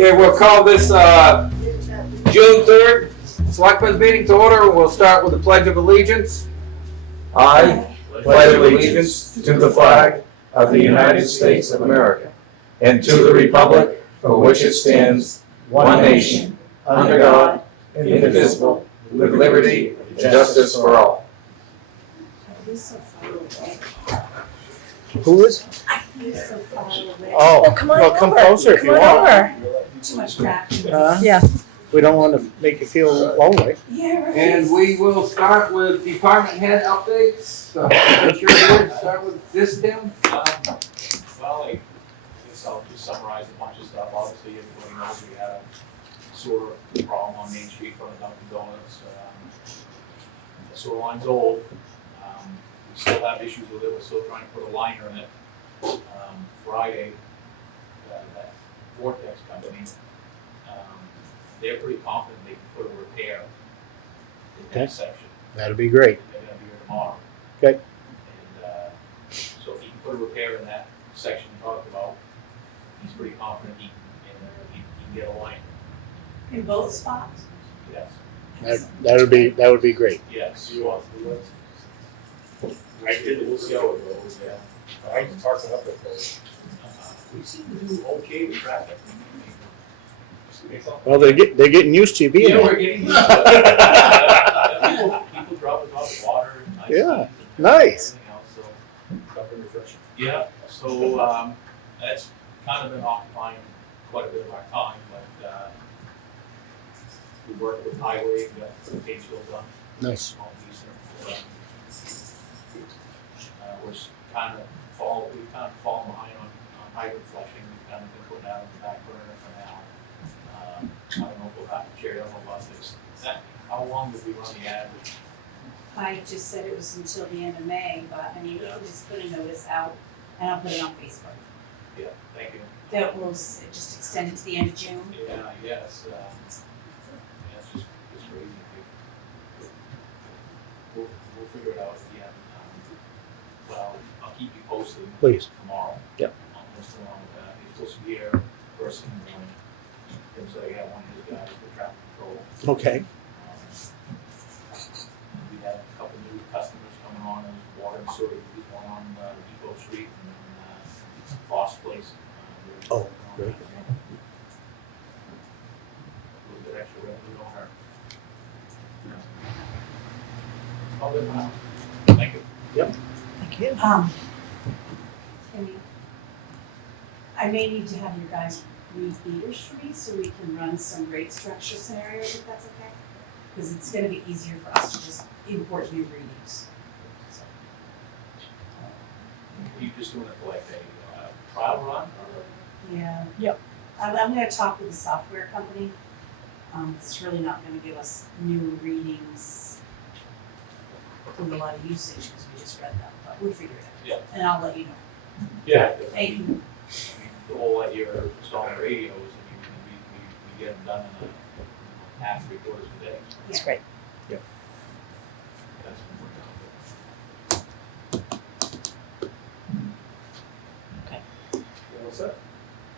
Okay, we'll call this June 3rd Selectmen's meeting to order. We'll start with the Pledge of Allegiance. I pledge allegiance to the flag of the United States of America and to the republic for which it stands, one nation, under God, indivisible, with liberty and justice for all. Who is? Oh, come on well, come over. closer if you want. Too much crap. Yeah. We don't want to make you feel lonely. Yeah, right. And we will start with department head updates. So, start with this, Tim. Well, I guess I'll just summarize a bunch of stuff. Obviously, everybody knows we had a sewer problem on Main Street from Dunkin' Donuts. The sewer line's old. We still have issues with it. We're still trying to put a liner in it. Friday, that Vortex company, they're pretty confident they can put a repair in Okay. that section. That'd be great. They're gonna be here tomorrow. Okay. And, so if he can put a repair in that section we talked about, he's pretty confident he can get a line. In both spots? Yes. That would be great. Yes, you want to do it? I did, we'll see how it goes, yeah. I can park it up there for you. We seem to do okay with traffic. Well, they're getting used to you being Yeah, there. we're getting used to it. People dropping off water and ice. Yeah, and nice. everything else, so. Something refreshing. Yeah, so, that's kind of been occupying quite a bit of our time, but, we worked with highway, and got the page fill done. Nice. All decent. We're kind of fallen behind on hydrant flushing. We've kind of been putting that on the back burner for now. I don't know if we'll have to share about this. How long did we run the ad? I just said it was until the end of May, but I mean, we can just put a notice out and I'll put it on Facebook. Yeah, thank you. That will just extend it to the end of June. Yeah, yes. Yeah, it's just crazy. We'll figure it out again. Well, I'll keep you posted. Please. Tomorrow. Yep. On what's going on with that. He's supposed to be here first thing in the morning. Tim said I got one of his guys for traffic control. Okay. We had a couple new customers coming on in water and sewer. There's one on Depot Street and then Foss Place. Oh, great. A little bit extra revenue on her. All good now. Thank you. I may need to have you guys read meters for me so we can run some rate structure scenarios if that's okay. Because it's gonna be easier for us to just import new readings. So, Are you just doing it for like a trial run or? yeah. Yep. I'm gonna talk with the software company. It's really not gonna give us new readings with a lot of usage because we just read them, but we'll figure it out. Yeah. And I'll let you know. Yeah. Hey, The whole that you're installing radios, we get them done in a half, 3 quarters of a day. That's great. That's been working out good. Okay. You all set?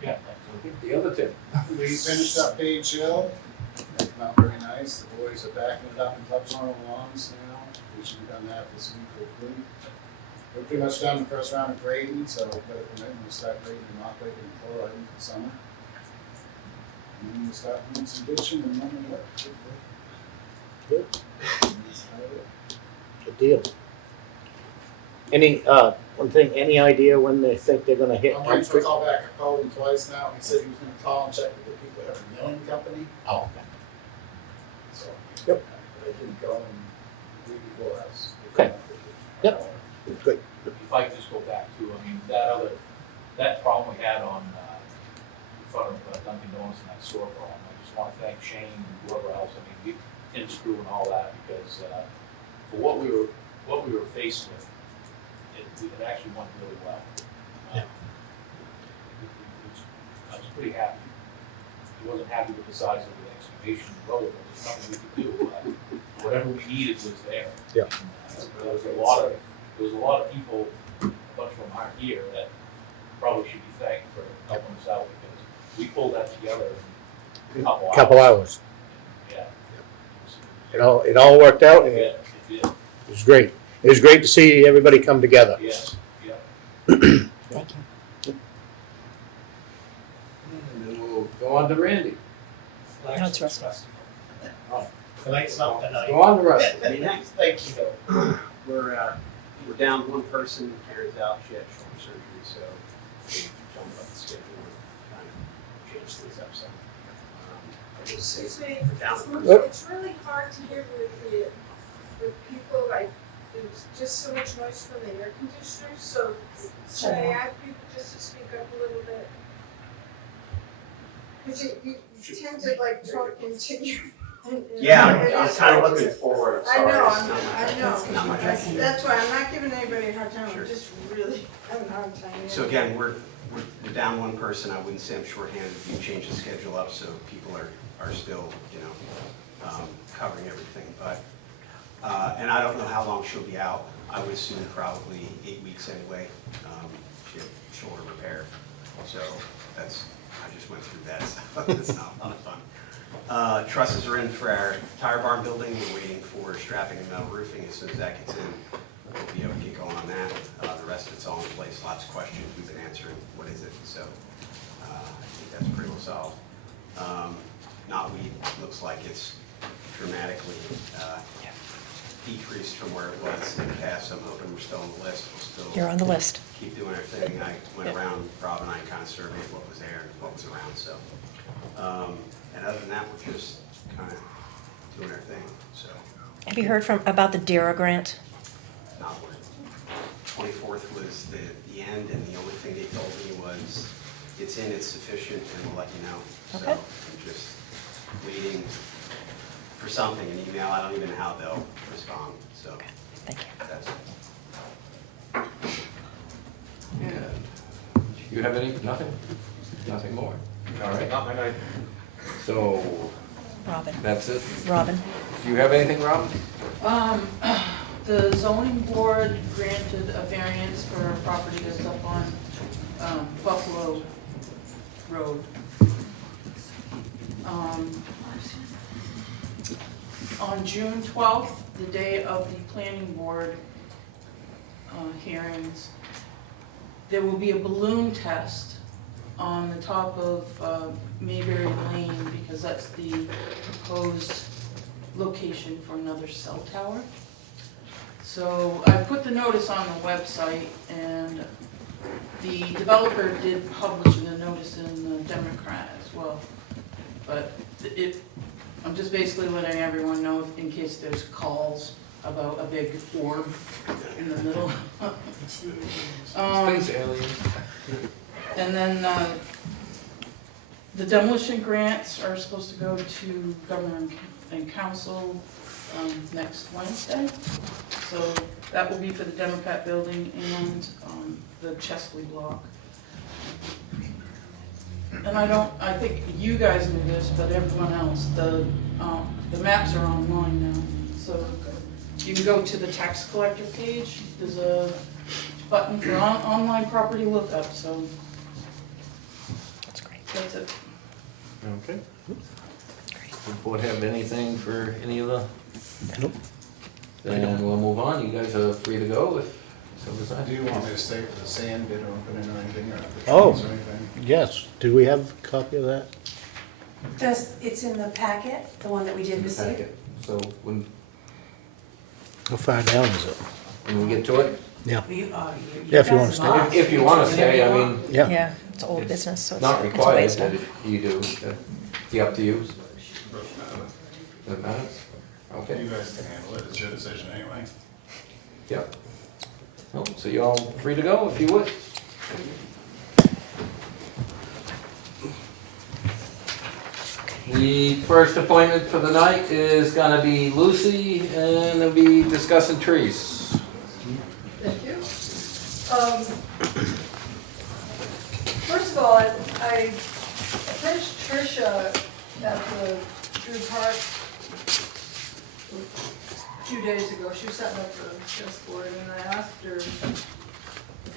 Yeah, thanks. The other Tim. We finished up Page Hill. It came out very nice. The boys are backing it up in Clubzone lawns now. We should have done that this week hopefully. We're pretty much done the first round of grading, so we'll put a commitment to start grading and operating and chloride for summer. And then we'll start doing some ditching and running work, hopefully. Good. That's about it. Good deal. Any one thing? Any idea when they think they're gonna hit? I'm waiting for a call back. I called him twice now. He said he was gonna call and check with the people at the milling company. Oh, okay. So. Yep. They didn't go and do before us. Okay. Yep. Good. If I could just go back to, I mean, that problem we had on, in front of Dunkin' Donuts and that sewer problem, I just wanna thank Shane and whoever else, I mean, Tim Screw and all that, because, for what we were faced with, it actually went really well. Yeah. I was pretty happy. He wasn't happy with the size of the excavation road, but there's nothing we could do, but whatever we needed was there. Yeah. And, there was a lot of people, a bunch of them aren't here, that probably should be thanked for helping us out, because we pulled that together, and couple hours. Yeah. It all worked out, and Yeah, it it did, was great. It was great to see everybody come together. yes, yeah. Thank you. And then we'll go on to Randy. No, it's Russell. Tonight's not the night. Go on to Russ. Thank you. We're down one person, Karen's out, she had shoulder surgery, so we jumped up the schedule and kind of changed things up some. I just say, Excuse me, we're down one person. it's really hard to hear with people, like, there's just so much noise from the air conditioners, so should I ask people just to speak up a little bit? Cause you tend to like talk into. Yeah, I was kind of looking forward, I'm I sorry. know, It's not my- I know, not my job. that's why, I'm not giving anybody a hard time, Sure. I'm just really having a hard time. So again, we're down one person, I wouldn't say I'm shorthanded, we changed the schedule up so people are still, covering everything, but, and I don't know how long she'll be out, I would assume probably 8 weeks anyway. She had shoulder repair, so I just went through that, so it's not a lot of fun. Trusses are in for our tire barn building, we're waiting for strapping and metal roofing, as soon as that gets in, we'll be able to get going on that. The rest of it's all in place, lots of questions we've been answering, what is it, so I think that's pretty well solved. Knotweed looks like it's dramatically decreased from where it was in the past, so I'm hoping we're still on the list, we'll still You're on the list. keep doing our thing. I went around, Rob and I kind of surveyed what was there and what was around, so. And other than that, we're just kind of doing our thing, so. Have you heard about the DARA grant? Not worried. 24th was the end, and the only thing they told me was, it's in, it's sufficient, and we'll let you know. So Okay. I'm just waiting for something, an email, I don't even know how they'll respond, so Okay, thank you. that's. And you have any, nothing? Nothing more? All right. Not my night. So, Robin. that's it. Robin. Do you have anything, Rob? The zoning board granted a variance for a property that's up on Buffalo Road. On June 12th, the day of the planning board hearings, there will be a balloon test on the top of Mayberry Lane, because that's the proposed location for another cell tower. So I put the notice on the website, and the developer did publish the notice in the Democrat as well. But I'm just basically letting everyone know in case there's calls about a big orb in the middle. Space aliens. And then the demolition grants are supposed to go to governor and council next Wednesday. So that will be for the Democrat building and the Chesley block. And I think you guys knew this, but everyone else, the maps are online now. So you can go to the tax collector page, there's a button for online property lookup, so That's great. that's it. Okay. Does the board have anything for any of the? Nope. Then we'll move on. You guys are free to go if so decide. Do you want me to stay for the sand bid opening or anything, or the Oh. trees or anything? Yes, do we have a copy of that? It's in the packet, the one that we did receive? Packet. So when How far down is it? we get to it, Yeah, You Yeah, if you wanna guys stay. are- if you want to stay, I mean, yeah. Yeah, it's old It's business, so not it's a required waste that of. you do. Be up to you. Doesn't matter? Okay, You guys can handle it, it's your decision anyway. yep. Oh, so you're all free to go if you would. The first appointment for the night is gonna be Lucy, and they'll be discussing trees. Thank you. First of all, I approached Tricia at the Drew Park a few days ago. She was setting up the chessboard, and I asked her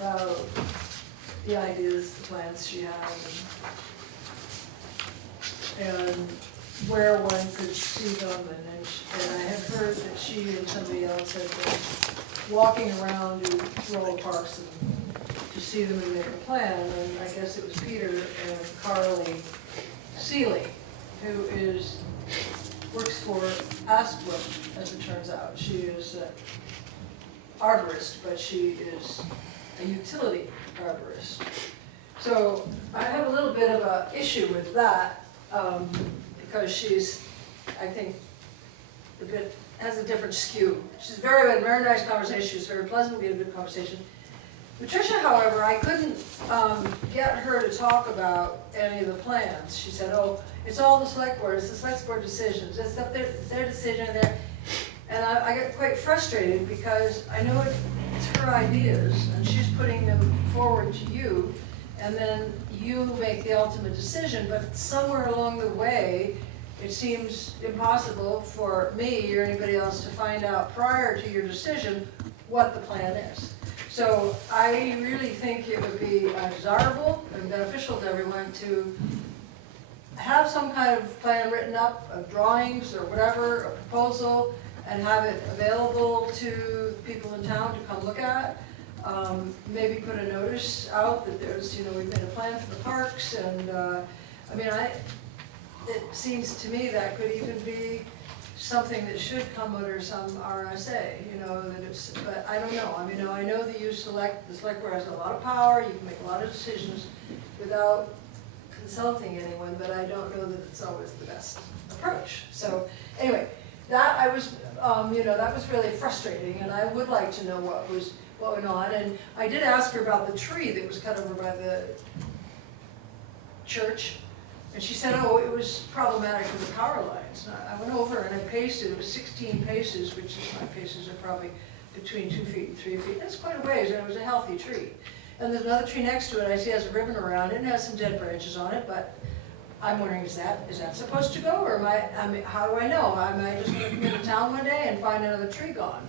about the ideas, the plans she had. and where one could see them, and I had heard that she and somebody else had been walking around to rural parks and to see them and make a plan, and I guess it was Peter and Carly Seeley, who works for Asplin, as it turns out. She is an arborist, but she is a utility arborist. So I have a little bit of an issue with that, because she's, I think, has a different skew. She's had a very nice conversation. She was very pleasant. We had a good conversation. Patricia, however, I couldn't get her to talk about any of the plans. She said, "Oh, it's all the select board. It's the select board decisions. It's up their decision there." And I got quite frustrated because I know it's her ideas, and she's putting them forward to you, and then you make the ultimate decision. But somewhere along the way, it seems impossible for me or anybody else to find out prior to your decision what the plan is. So I really think it would be desirable and beneficial to everyone to have some kind of plan written up, of drawings or whatever, a proposal, and have it available to people in town to come look at. Maybe put a notice out that there's, we've made a plan for the parks, and it seems to me that could even be something that should come under some RSA, that it's, but I don't know. I know that the select board has a lot of power, you can make a lot of decisions without consulting anyone, but I don't know that it's always the best approach. So anyway, that was really frustrating, and I would like to know what went on. And I did ask her about the tree that was cut over by the church. And she said, "Oh, it was problematic with the power lines." I went over and I pasted, it was 16 paces, which is, my paces are probably between 2 feet and 3 feet. That's quite a ways, and it was a healthy tree. And there's another tree next to it, I see has a ribbon around it, and has some dead branches on it, but I'm wondering, is that supposed to go, or how do I know? Am I just gonna come into town one day and find another tree gone?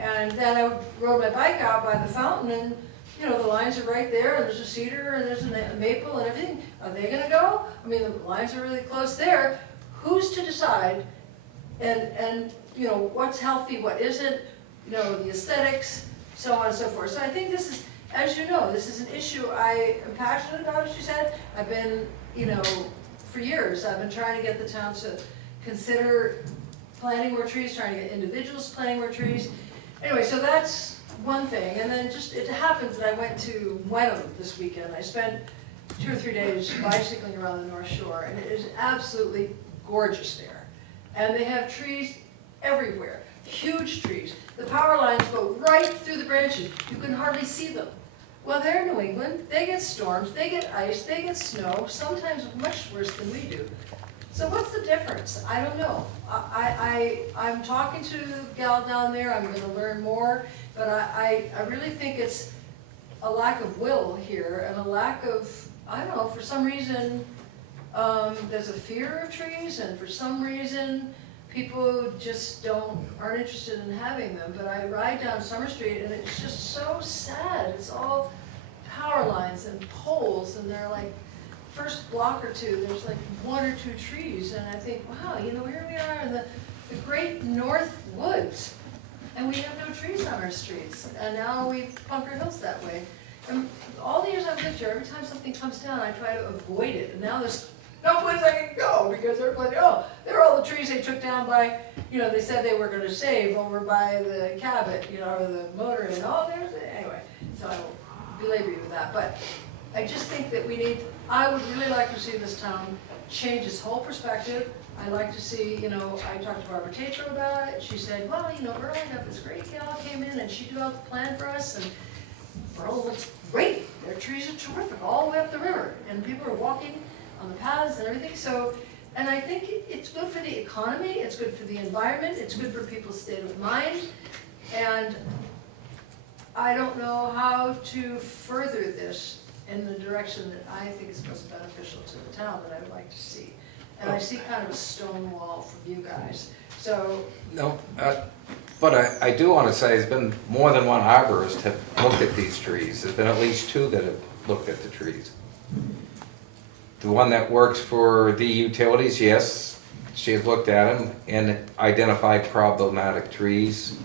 And then I rode my bike out by the fountain, and the lines are right there, and there's a cedar, and there's a maple, and everything. Are they gonna go? The lines are really close there. Who's to decide? And what's healthy, what isn't, the aesthetics, so on and so forth. So I think this is, as you know, this is an issue I am passionate about, as you said. I've been, for years, I've been trying to get the town to consider planting more trees, trying to get individuals planting more trees. Anyway, so that's one thing. And then it happens that I went to Wenham this weekend. I spent 2 or 3 days bicycling around the North Shore, and it is absolutely gorgeous there. And they have trees everywhere, huge trees. The power lines go right through the branches. You can hardly see them. Well, they're in New England. They get storms, they get ice, they get snow, sometimes much worse than we do. So what's the difference? I don't know. I'm talking to the gal down there. I'm going to learn more, but I really think it's a lack of will here, and a lack of, I don't know, for some reason, there's a fear of trees, and for some reason, people just aren't interested in having them. But I ride down Summer Street, and it's just so sad. It's all power lines and poles, and they're like, first block or two, there's like 1 or 2 trees, and I think, wow, here we are in the great North Woods, and we have no trees on our streets, and now we've Bunker Hills that way. And all the years I've lived here, every time something comes down, I try to avoid it, and now there's no place I can go, because they're like, oh, there are all the trees they took down by, they said they were gonna save over by the Cabot, or the motor, and anyway, so I won't belabor you with that, but I just think that I would really like to see this town change its whole perspective. I'd like to see, I talked to Barbara Tatro about it. She said, well, early enough, this great gal came in and she developed a plan for us, and Berlin looks great. Their trees are terrific all the way up the river, and people are walking on the paths and everything. So, and I think it's good for the economy, it's good for the environment, it's good for people's state of mind, and I don't know how to further this in the direction that I think is most beneficial to the town that I would like to see. And I see kind of a stone wall from you guys, so. No, but I do want to say there's been more than one arborist have looked at these trees. There's been at least 2 that have looked at the trees. The one that works for the utilities, yes, she has looked at them and identified problematic trees.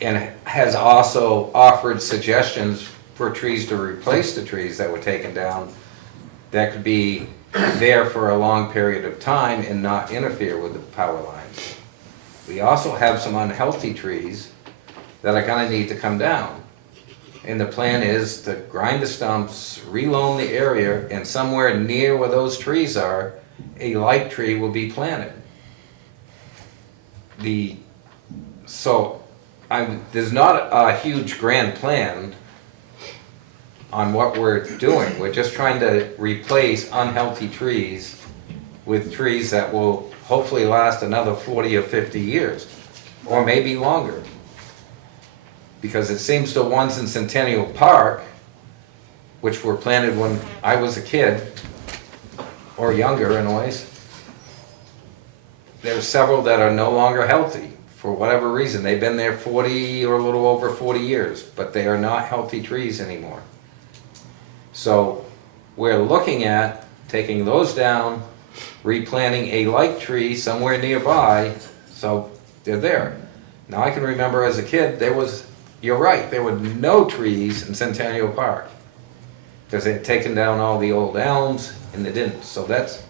And has also offered suggestions for trees to replace the trees that were taken down that could be there for a long period of time and not interfere with the power lines. We also have some unhealthy trees that are gonna need to come down. And the plan is to grind the stumps, reloam the area, and somewhere near where those trees are, a light tree will be planted. There's not a huge grand plan on what we're doing. We're just trying to replace unhealthy trees with trees that will hopefully last another 40 or 50 years, or maybe longer. Because it seems the ones in Centennial Park, which were planted when I was a kid, or younger anyways, there's several that are no longer healthy for whatever reason. They've been there 40 or a little over 40 years, but they are not healthy trees anymore. So we're looking at taking those down, replanting a light tree somewhere nearby, so they're there. Now I can remember as a kid, you're right, there were no trees in Centennial Park, because they had taken down all the old elms and they didn't. So that's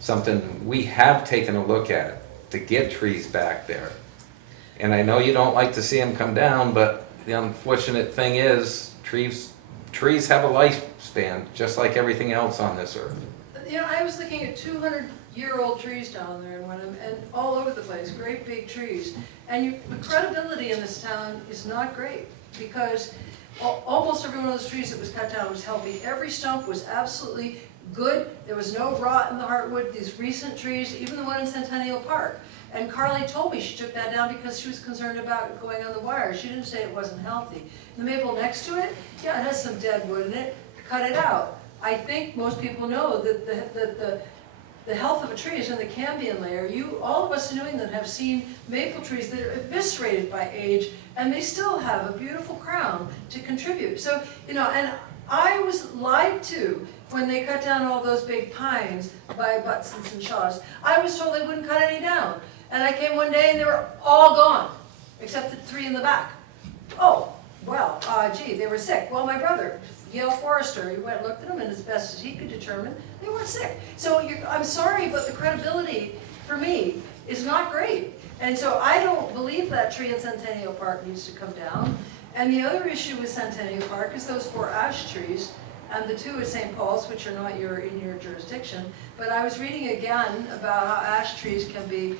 something we have taken a look at, to get trees back there. And I know you don't like to see them come down, but the unfortunate thing is, trees have a lifespan, just like everything else on this earth. You know, I was looking at 200-year-old trees down there and all over the place, great big trees. And the credibility in this town is not great, because almost every one of those trees that was cut down was healthy. Every stump was absolutely good. There was no rot in the heartwood. These recent trees, even the one in Centennial Park. And Carly told me she took that down because she was concerned about going on the wire. She didn't say it wasn't healthy. The maple next to it, yeah, it has some dead wood in it. Cut it out. I think most people know that the health of a tree is in the cambium layer. All of us in New England have seen maple trees that are eviscerated by age, and they still have a beautiful crown to contribute. So, you know, and I was lied to when they cut down all those big pines by Butsons and Shaws. I was told they wouldn't cut any down. And I came one day and they were all gone, except the 3 in the back. Oh, well, gee, they were sick. Well, my brother, Yale Forester, he went and looked at them, and as best as he could determine, they weren't sick. So I'm sorry, but the credibility, for me, is not great. And so I don't believe that tree in Centennial Park needs to come down. And the other issue with Centennial Park is those 4 ash trees, and the 2 at St. Paul's, which are not in your jurisdiction. But I was reading again about how ash trees can be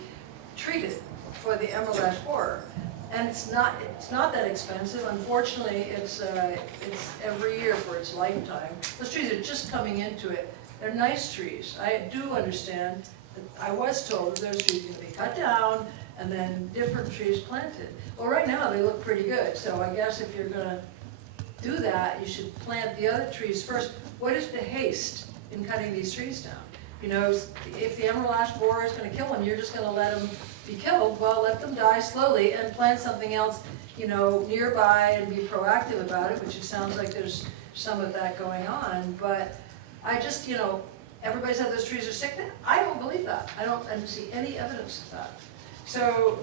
treated for the emerald ash borer. And it's not that expensive. Unfortunately, it's every year for its lifetime. Those trees are just coming into it. They're nice trees. I do understand that I was told that those trees can be cut down and then different trees planted. Well, right now they look pretty good. So I guess if you're gonna do that, you should plant the other trees first. What is the haste in cutting these trees down? You know, if the emerald ash borer is going to kill them, you're just going to let them be killed. Well, let them die slowly and plant something else, you know, nearby and be proactive about it, which it sounds like there's some of that going on. But I just, you know, everybody said those trees are sick. I don't believe that. I don't see any evidence of that. So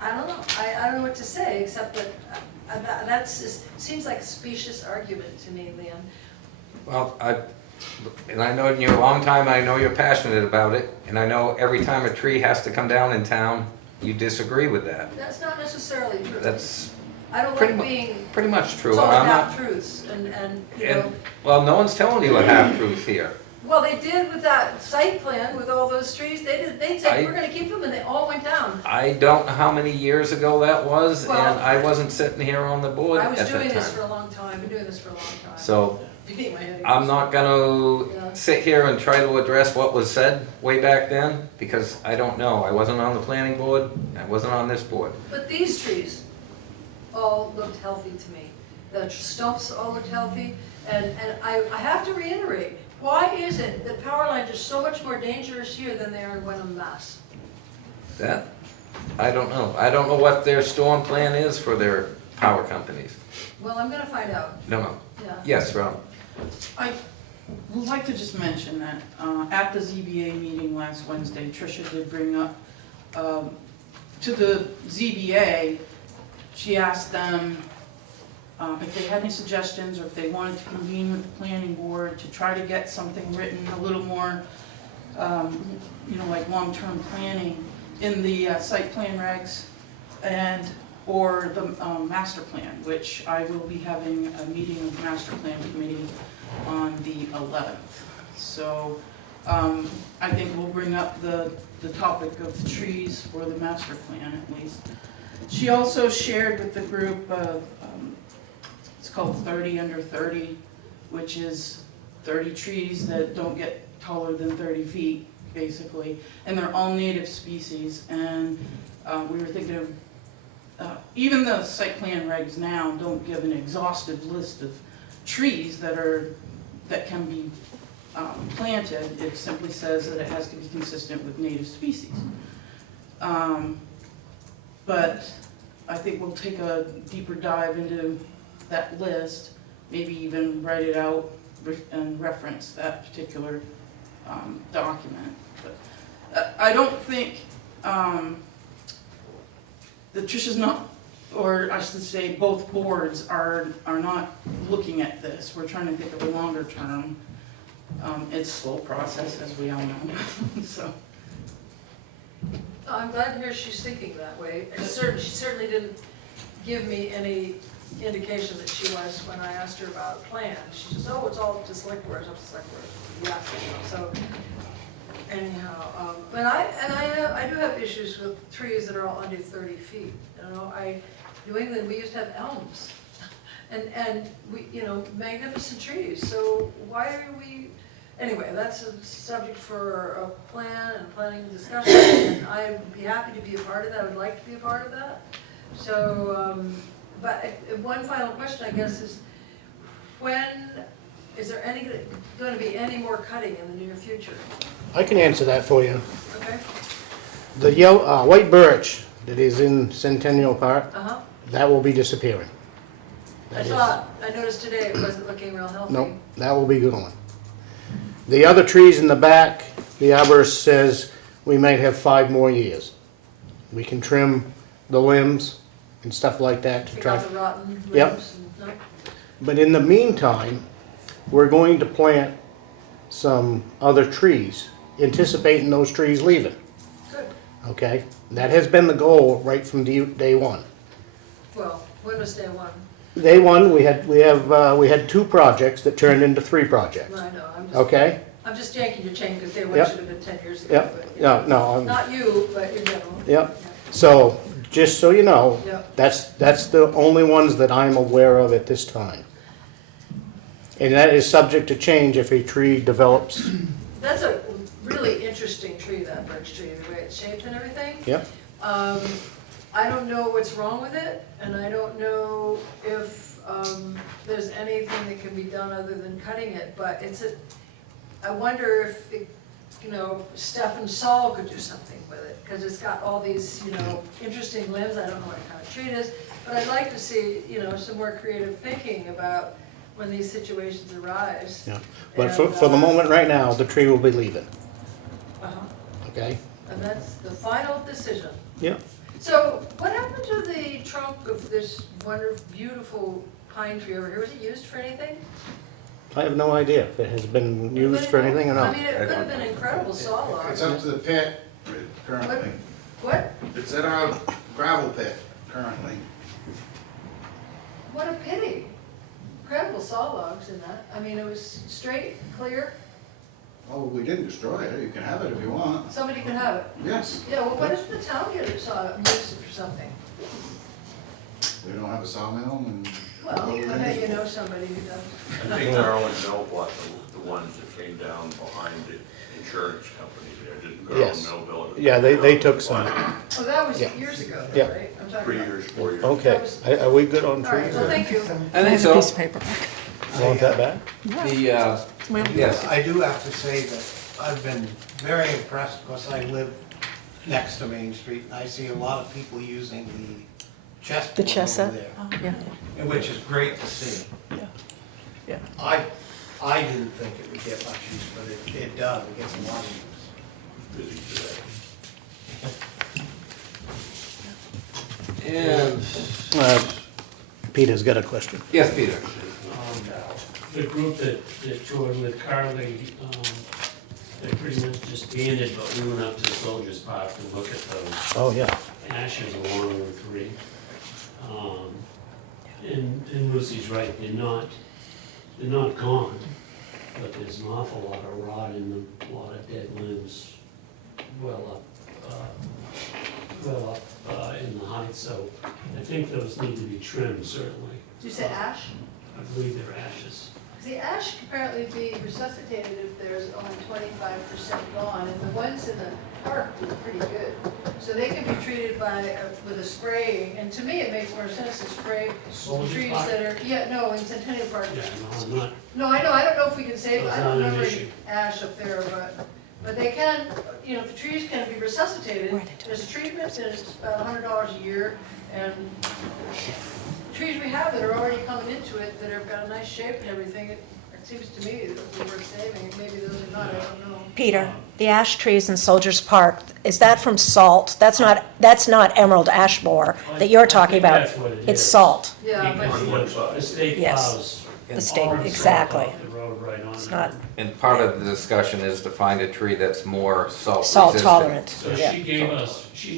I don't know. I don't know what to say except that that seems like a specious argument to me, Liam. Well, and I know in your long time, I know you're passionate about it, and I know every time a tree has to come down in town, you disagree with that. That's not necessarily true. That's I don't pretty like being pretty much true. told I'm half not, truths and you know. well, no one's telling you a half truth here. Well, they did with that site plan with all those trees. They said we're going to keep them, and they all went down. I don't know how many years ago that was, Well, and I wasn't sitting here on the board I at was that doing time. this for a long time. I've been doing this for a long time. So Beating my head I'm against not gonna Yeah. sit here and try to address what was said way back then, because I don't know. I wasn't on the planning board, I wasn't on this board. But these trees all looked healthy to me. The stumps all looked healthy, and I have to reiterate, why is it that power lines are so much more dangerous here than they are in Wenham, Mass? That, I don't know. I don't know what their storm plan is for their power companies. Well, I'm going to find out. No. Yeah. Yes, Rob? would like to just mention that at the ZBA meeting last Wednesday, Tricia did bring up to the ZBA, she asked them if they had any suggestions or if they wanted to convene with the planning board to try to get something written a little more, like long-term planning in the site plan regs and or the master plan, which I will be having a meeting with the master plan committee on the 11th. So I think we'll bring up the topic of trees for the master plan at least. She also shared with the group, it's called 30 under 30, which is 30 trees that don't get taller than 30 feet, basically. And they're all native species. And we were thinking of, even the site plan regs now don't give an exhaustive list of trees that can be planted. It simply says that it has to be consistent with native species. But I think we'll take a deeper dive into that list, maybe even write it out and reference that particular document. But I don't think that Tricia's not, or I should say both boards are not looking at this. We're trying to think of a longer term. It's a slow process, as we all know. So. I'm glad to hear she's thinking that way. She certainly didn't give me any indication that she was when I asked her about a plan. She says, oh, it's all up to select board, it's up to select board. Yeah, so anyhow, but I do have issues with trees that are all under 30 feet. New England, we used to have elms and we, magnificent trees. So why are we, anyway, that's a subject for a plan and planning discussion, and I'd be happy to be a part of that. I would like to be a part of that. So, but one final question, I guess, is is there going to be any more cutting in the near future? I can answer that for you. Okay. The yellow, white birch that is in Centennial Park, Uh-huh. that will be disappearing. I saw it. I noticed today it wasn't looking real healthy. Nope, that will be gone. The other trees in the back, the arborist says we might have 5 more years. We can trim the limbs and stuff like that to Pick try. out the rotten limbs. Yep. And, no? But in the meantime, we're going to plant some other trees, anticipating those trees leaving. Good. Okay? That has been the goal right from day one. Well, when was day one? Day one, we had 2 projects that turned into 3 projects. I know. Okay? I'm just yanking your chain because day one Yep. should have been 10 years ago. Yep. But, you know, No. not you, but in general. Yep. So, just so you know, Yep. that's the only ones that I'm aware of at this time. And that is subject to change if a tree develops. That's a really interesting tree, that birch tree, the way it's shaped and everything. Yep. I don't know what's wrong with it, and I don't know if there's anything that can be done other than cutting it, but I wonder if Steph and Saul could do something with it, because it's got all these, interesting limbs. I don't know what kind of tree it is, but I'd like to see, some more creative thinking about when these situations arise. Yeah. But And, for the moment right now, the tree will be leaving. Uh-huh. Okay? And that's the final decision. Yep. So what happened to the trunk of this wonderful, beautiful pine tree over here? Was it used for anything? I have no idea if it has been used for anything or I not. mean, it could have been incredible saw log. It's up to the pit currently. What? It's at our gravel pit currently. What a pity. Incredible saw logs in that. I mean, it was straight, clear. Oh, we didn't destroy it. You can have it if you want. Somebody could have it. Yes. Yeah, well, what if the town get it, use it for something? We don't have a sawmill and. Well, I bet you know somebody who does. I think Marilyn Millblock, the ones that came down behind the insurance company there, didn't go Yes. to Millville. Yeah, they took some. Oh, that was Yeah. years ago, Yeah. right? I'm talking 3 about. years, 4 years. Okay. Are we good on All right, trees? well, or- thank you. I think so. Piece of paper. You want that back? Yes. I do have to say that I've been very impressed, because I live next to Main Street, and I see a lot of people using the chestnut The over chestnut? there, Yeah. and which is great to see. Yeah. I I didn't think it would get much use, but it does, it gets a lot of use. Busy today. And, Peter's got a question. yes, Peter. The group that toured with Carly, they pretty much disbanded, but we went up to the Soldiers Park to look at those Oh, yeah. ashes along Route 3. And Lucy's right, they're not gone, but there's an awful lot of rot in them, a lot of dead limbs well up in the height, so I think those need to be trimmed, certainly. Did you say ash? I believe they're ashes. The ash can apparently be resuscitated if there's only 25% gone, and the ones in the park were pretty good. So they can be treated with a spray, and to me, it makes more sense to spray Soldiers trees Park? that are, in Centennial Park. Yeah, no, I'm not, No, I know, I don't know if we can save, That's I don't not an remember issue. any ash up there, but they can, the trees can be resuscitated. Where did it- There's a treatment, and it's about $100 a year, and trees we have that are already coming into it, that have got a nice shape and everything, it seems to me that we're worth saving, maybe those are not, I don't know. Peter, the ash trees in Soldiers Park, is that from salt? That's not emerald ash borer that you're talking about. I think that's what it It's is. salt. Yeah, Because On one the side. state Yes. plows. The state, all the salt exactly. off the road right on It's it. not And part of the discussion is to find a tree that's more salt salt resistant. tolerant. So Yeah. she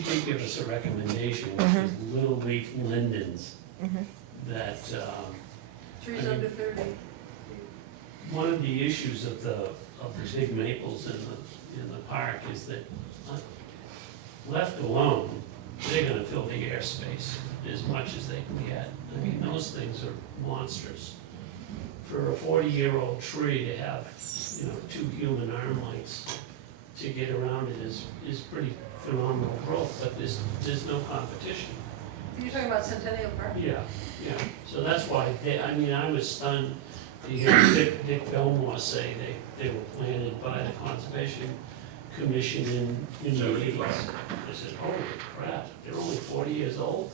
did give us a recommendation, which is little leaf lindens that, trees I mean- under 30. one of the issues of the big maples in the park is that, left alone, they're gonna fill the airspace as much as they can get. I mean, those things are monstrous. For a 40-year-old tree to have, 2 human arm lengths to get around it is pretty phenomenal growth, but there's no competition. You're talking about Centennial Park? Yeah, so that's why, I was stunned to hear Dick Belmore say they were planted by the Conservation Commission in the 80s. I said, holy crap, they're only 40 years old?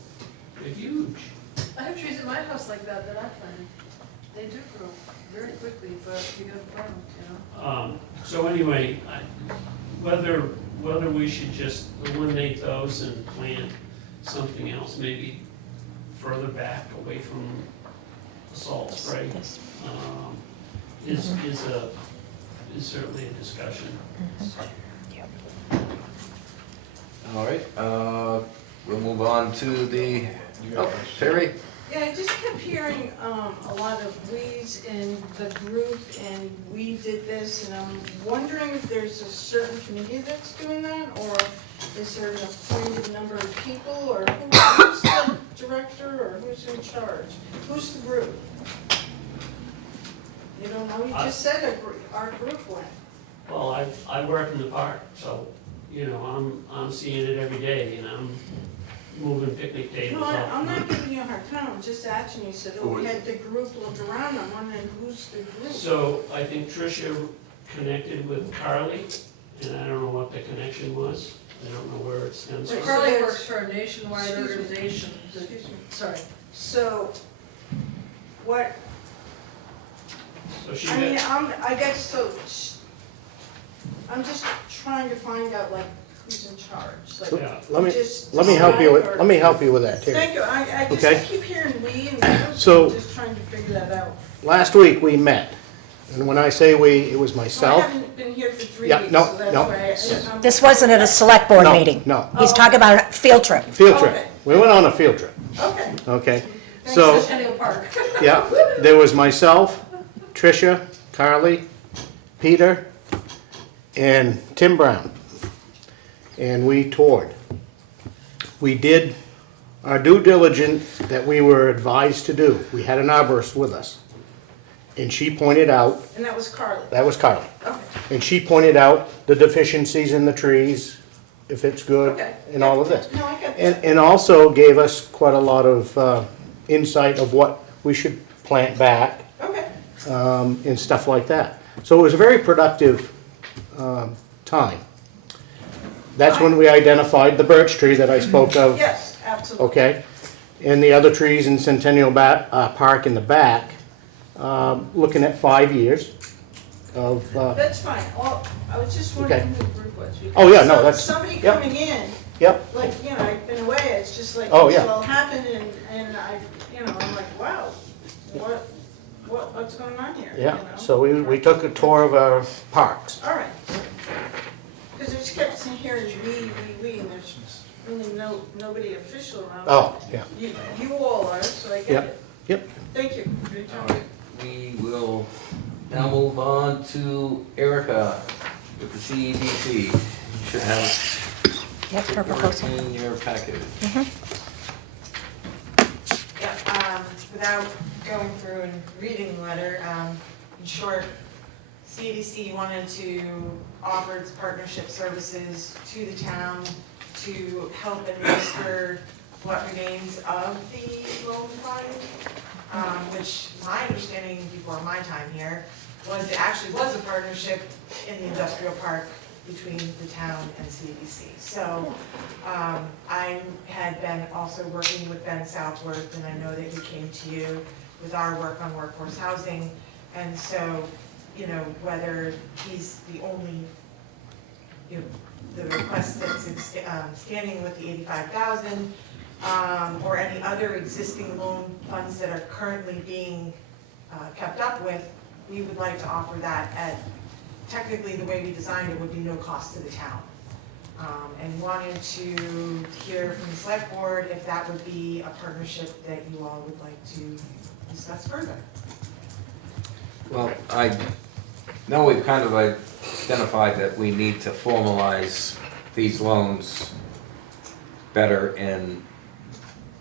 They're huge. I have trees in my house like that I planted. They do grow very quickly, but you gotta plant them, So anyway, whether we should just eliminate those and plant something else, maybe further back away from the salt spray, is certainly a discussion. All right, we'll move on to the, Terry? Yeah, I just kept hearing a lot of weeds in the group, and we did this, and I'm wondering if there's a certain committee that's doing that, or is there an appointed number of people, or who's the director, or who's in charge? Who's the group? You don't know, you just said our group went. Well, I work in the park, so, I'm seeing it every day, and I'm moving picnic tables No, off. I'm not giving you a hard time, I'm just asking you, said, we had the group look around, I'm wondering who's the group? So I think Tricia connected with Carly, and I don't know what the connection was. I don't know where it stems So from. Carly works for a nationwide Excuse me. organization. Excuse me. Sorry. So, what, So she I mean, got, I guess so, I'm just trying to find out like who's in charge, like. yeah, Let me, just let me help you with, decide or- let me help you with that, Terry. Thank you, I just Okay. I keep hearing we and group, So- I'm just trying to figure that out. Last week, we met, and when I say we, it was So I myself. haven't been here for 3 Yeah, weeks, no, so that's no. why I'm. This wasn't at a select board No, meeting. no. He's talking about a field trip. Field trip. Okay. We went on a field trip, Okay, okay? thanks, So, Centennial Park. yeah, there was myself, Tricia, Carly, Peter, and Tim Brown. And we toured. We did our due diligence that we were advised to do. We had an arborist with us. And she pointed out, and that was Carly, that was Carly, okay, and she pointed out the deficiencies in the trees, if it's good, okay. and all of this. No, I get And, that. and also gave us quite a lot of insight of what we should plant back Okay, and stuff like that. So it was a very productive time. That's when we identified the birch tree that I spoke of, yes, absolutely. okay? And the other trees in Centennial Park in the back, looking at 5 years of, That's fine, I was just wondering who the group was. Oh, yeah, no, because that's- Somebody yep. coming in, yep, like, you know, I've been away, it's just like, Oh, this yeah. all happened, and I, you know, I'm like, wow, what's going on here? yeah. you know? So we took a tour of our parks. All right. Because I just kept hearing we, and there's really nobody official around. Oh, yeah. You all are, so I get Yep, it. yep. Thank you. Good All job. right, we will now move on to Erica with the CEDC. You should have Yep, her work proposal. in your package. Yeah, without going through and reading the letter, in short, CDC wanted to offer its partnership services to the town to help administer what remains of the loan fund, which my understanding before my time here was it actually was a partnership in the industrial park between the town and CDC. So I had been also working with Ben Southworth, and I know that he came to you with our work on workforce housing. And so, you know, whether he's the only, you know, the request that's standing with the 85,000, or any other existing loan funds that are currently being kept up with, we would like to offer that at, technically the way we designed it would be no cost to the town. And wanted to hear from the select board if that would be a partnership that you all would like to discuss further. Well, I know we've kind of identified that we need to formalize these loans better, and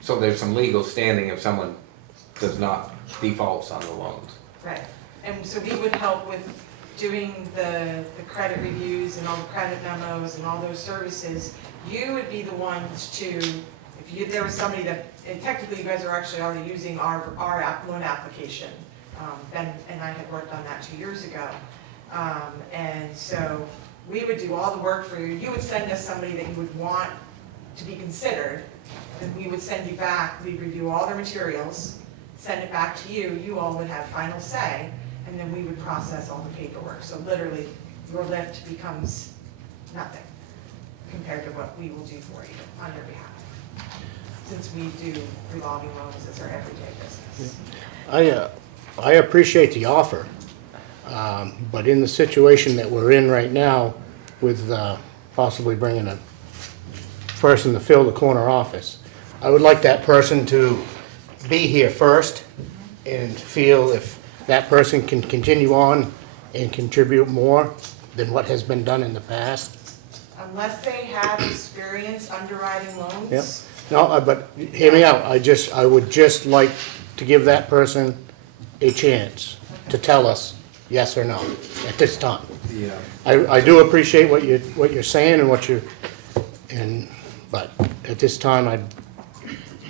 so there's some legal standing if someone does not defaults on the loans. Right, and so we would help with doing the credit reviews and all the credit memos and all those services. You would be the ones to, if there was somebody that, and technically you guys are actually already using our loan application. Ben and I had worked on that 2 years ago. And so we would do all the work for you. You would send us somebody that you would want to be considered, and we would send you back, we'd review all their materials, send it back to you, you all would have final say, and then we would process all the paperwork. So literally, your lift becomes nothing compared to what we will do for you on your behalf, since we do revolving loans as our everyday business. I appreciate the offer, but in the situation that we're in right now with possibly bringing a person to fill the corner office, I would like that person to be here first and feel if that person can continue on and contribute more than what has been done in the past. Unless they have experience underwriting loans. Yep. No, but hear me out. I would just like to give that person a chance to tell us yes or no at this time. Yeah. I do appreciate what you're saying and but at this time I'd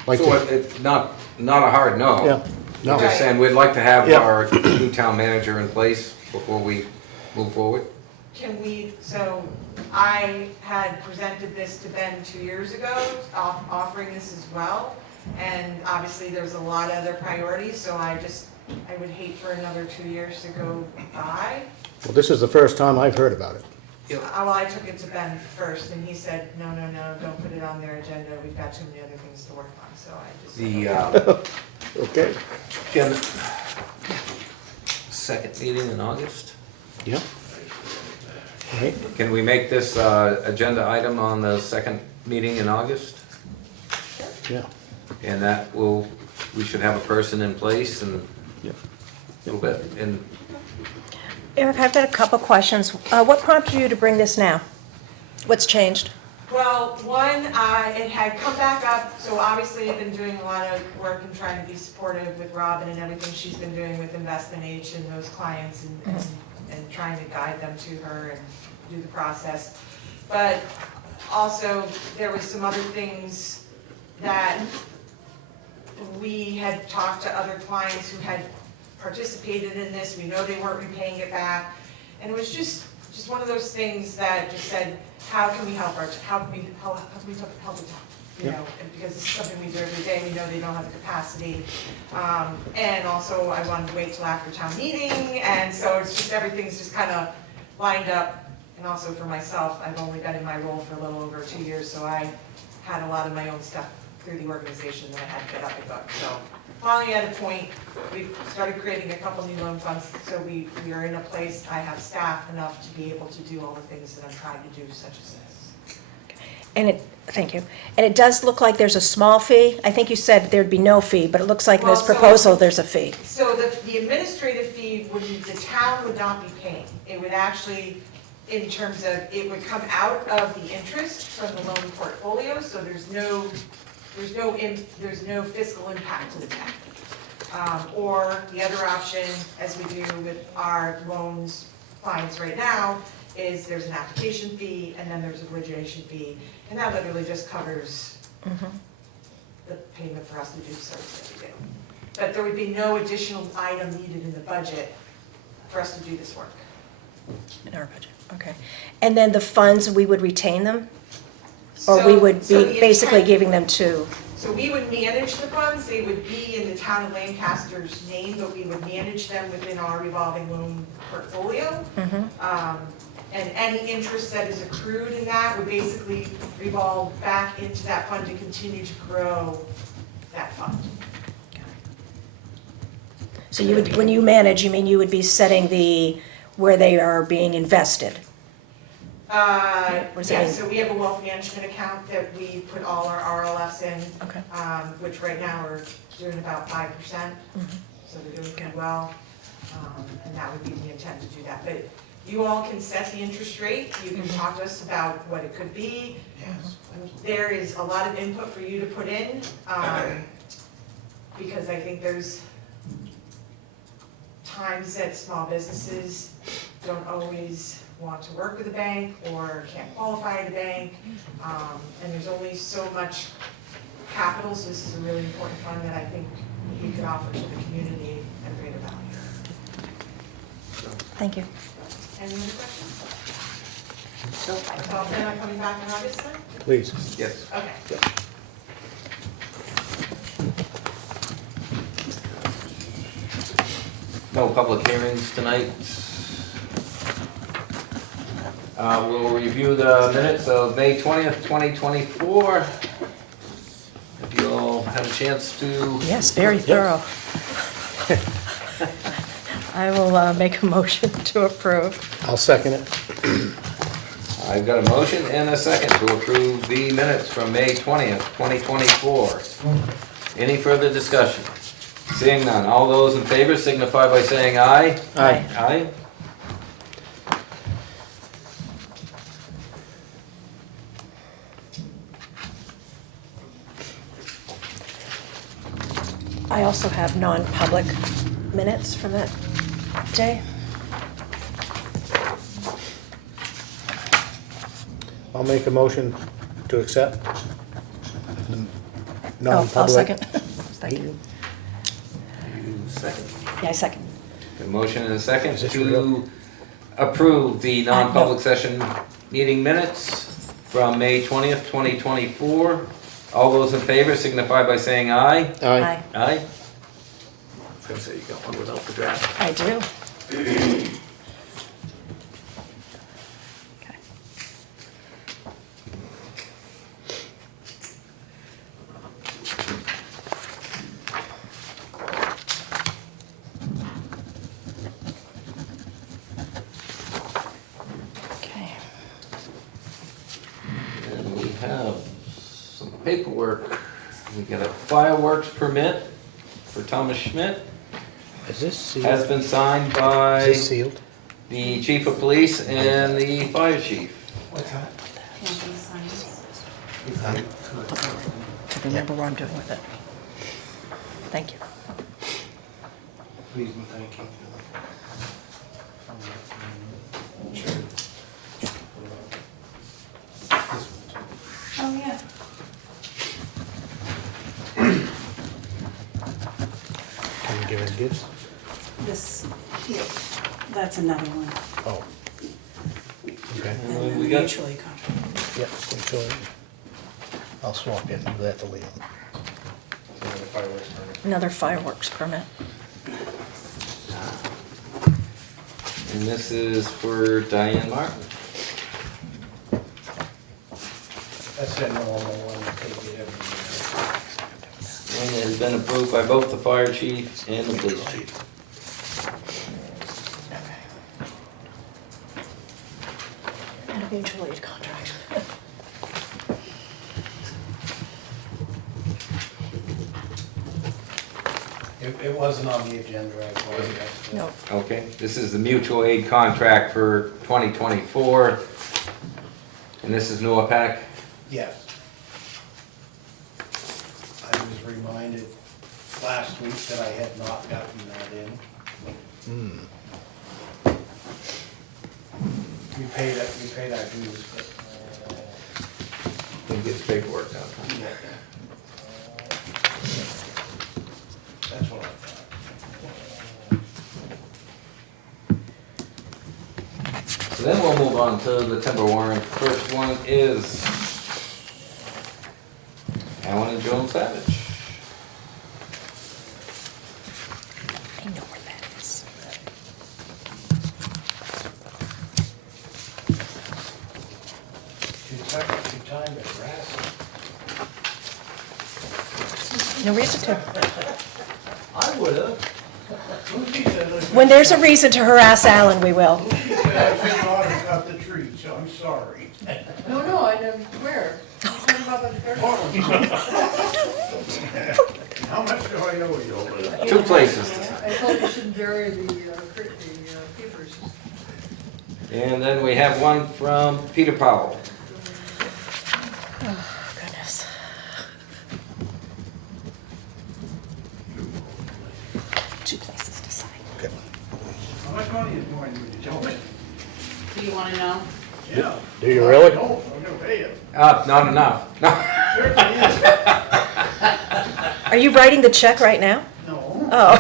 like So to. it's not a hard no. Yeah, no. We're just saying we'd like to have Yeah. our new town manager in place before we move forward. Can we, so I had presented this to Ben 2 years ago, offering this as well. And obviously there's a lot of other priorities, so I would hate for another 2 years to go by. Well, this is the first time I've heard about it. Well, I took it to Ben first, and he said, no, don't put it on their agenda, we've got too many other things to work on, so I just. Okay. Can, second meeting in August? Yeah. Right. Can we make this agenda item on the second meeting in August? Yeah. And that we should have a person in place and Yeah. a little bit, and Eric, I've got a couple questions. What prompted you to bring this now? What's changed? Well, one, it had come back up, so obviously I've been doing a lot of work and trying to be supportive with Robin and everything she's been doing with Investment H and those clients and trying to guide them to her and do the process. But also, there was some other things that we had talked to other clients who had participated in this. We know they weren't repaying it back. And it was just one of those things that just said, how can we help how can we help the town? you know, and because this is something we do every day, we know they don't have the capacity. And also I wanted to wait till after town meeting, and so it's just, everything's just kind of lined up. And also for myself, I've only been in my role for a little over 2 years, so I had a lot of my own stuff through the organization that I had to get up and go. So finally at a point, we started creating a couple new loan funds, so we are in a place, I have staff enough to be able to do all the things that I'm trying to do, such as this. And thank you. And it does look like there's a small fee. I think you said there'd be no fee, but it looks like in this Well, so- proposal, there's a fee. So the administrative fee, the town would not be paying. It would actually, in terms of, it would come out of the interest from the loan portfolio, so there's no fiscal impact to the town. Or the other option, as we do with our loans clients right now, is there's an application fee and then there's a origination fee, and that literally just covers the payment for us to do the service that we do. But there would be no additional item needed in the budget for us to do this work. In our budget, okay. And then the funds, we would retain them? Or we would So be the basically intent- giving them to? So we would manage the funds, they would be in the town of Lancaster's name, but we would manage them within our revolving loan portfolio. And any interest that is accrued in that would basically revolve back into that fund to continue to grow that fund. So you would, when you manage, you mean you would be setting where they are being invested? What does that Yeah, mean? so we have a wealth management account that we put all our RLFs in, Okay. which right now are doing about 5%, so they're doing pretty well. And that would be the intent to do that. But you all can set the interest rate, you can talk to us about what it could be. There is a lot of input for you to put in, because I think there's times that small businesses don't always want to work with a bank or can't qualify at a bank, and there's only so much capital, so this is a really important fund that I think we could offer to the community at greater value. Thank you. Any other questions? So I'll plan on coming back in August then? Please. Yes. Okay. No public hearings tonight. We'll review the minutes of May 20th, 2024. If you all had a chance to. Yes, very thorough. I will make a motion to approve. I'll second it. I've got a motion and a second to approve the minutes from May 20th, 2024. Any further discussion? Seeing none, all those in favor signify by saying aye. Aye. Aye. I also have non-public minutes from that day. I'll make a motion to accept. I'll Non-public. second. Thank you. You second. Yeah, I second. A motion and a second Is this to real? approve the non-public session meeting minutes from May 20th, 2024. All those in favor signify by saying aye. Aye. Aye. I was gonna say you got one without the draft. I do. Okay. And we have some paperwork. We got a fireworks permit for Thomas Schmidt. Is this sealed? Has been signed Is by this sealed? the chief of police and the fire chief. What's that? To remember what I'm doing with it. Thank you. Please and thank you. Oh, yeah. Can you give us gifts? This, here, that's another one. Oh. Okay. And then we got- mutually covered. Yeah, I'm sure. I'll swap in, do that to Liam. Another fireworks permit. And this is for Diane Martin. That's a normal one that they get every And it has been approved by both the fire chief and the police chief. And a mutual aid contract. year. It wasn't on the agenda, I apologize. No. Okay, this is the mutual aid contract for 2024. And this is NOAPAC. Yes. I was reminded last week that I had not gotten that in. We paid our dues, but. Didn't get the paperwork out. That's what I thought. So then we'll move on to the timber warrant. First one is Alan and Joan Savage. I know where that is. You took your time to harass No reason to. I would've. When there's a reason to harass Alan, we will. I should not have cut the tree, so I'm sorry. No, I didn't, where? What about the third one? How much do I owe you? Two places. I told you shouldn't bury the papers. And then we have one from Peter Powell. Oh, goodness. Two places to sign. How much money is going to be Joe? Do you wanna know? Yeah. Do you really? No, I'm gonna pay it. Not enough. No. Are you writing the check right now? No. Oh.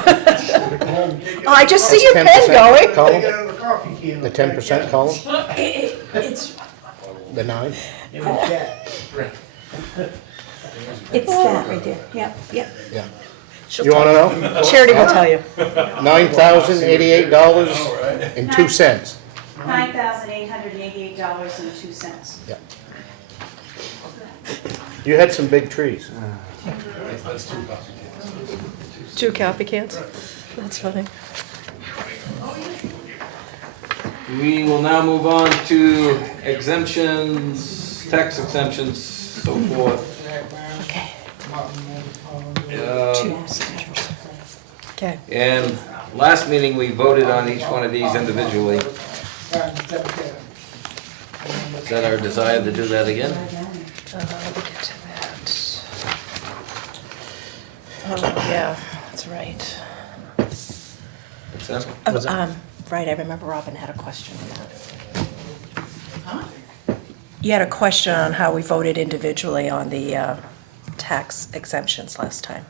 Go home, take it Oh, I just see your pen 10% going. column? Take it out of the coffee can. The 10% column? It's The 9? In the chat. It's that right there. Yep. Yeah. She'll You tell wanna know? Charity will tell you. $9,088.02. $9,888.02. Yeah. You had some big trees. Two coffee cans? That's funny. We will now move on to exemptions, tax exemptions, so forth. Okay. Uh, Two signatures. Okay. And last meeting, we voted on each one of these individually. Is that our desire to do that again? Let me get to that. Oh, yeah, that's right. What's that? Right, I remember Robin had a question on that. You had a question on how we voted individually on the tax exemptions last time.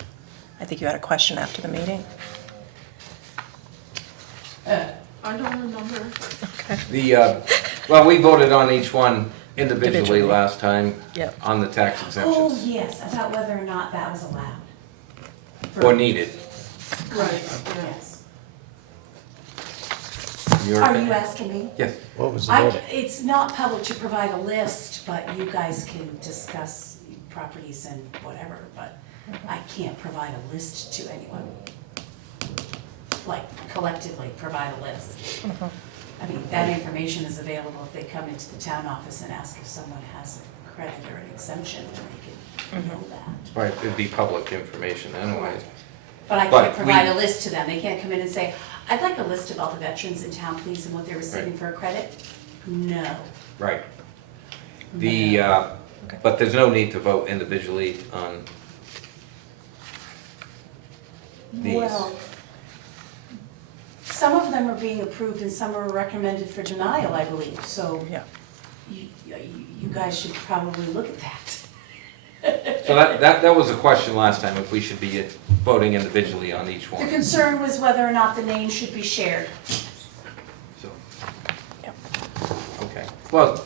I think you had a question after the meeting. I don't remember. The, well, we voted on each one individually Individually. last time Yep. on the tax Oh, exemptions, yes, about whether or not that was allowed. or needed. Right, yes. Your Are opinion? you asking me? Yes. What was the vote? It's not public to provide a list, but you guys can discuss properties and whatever, but I can't provide a list to anyone. Like collectively provide a list. I mean, that information is available if they come into the town office and ask if someone has a credit or an exemption, then they can know that. Right, it'd be public information anyways. But I But can't provide we- a list to them. They can't come in and say, I'd like a list of all the veterans in town, please, and what they're receiving for a credit. No. Right. The, but there's no need to vote individually on these. Well, some of them are being approved and some are recommended for denial, I believe, so Yeah. you guys should probably look at that. So that was a question last time, if we should be voting individually on each The one. concern was whether or not the name should be shared. So, Yep. okay. Well,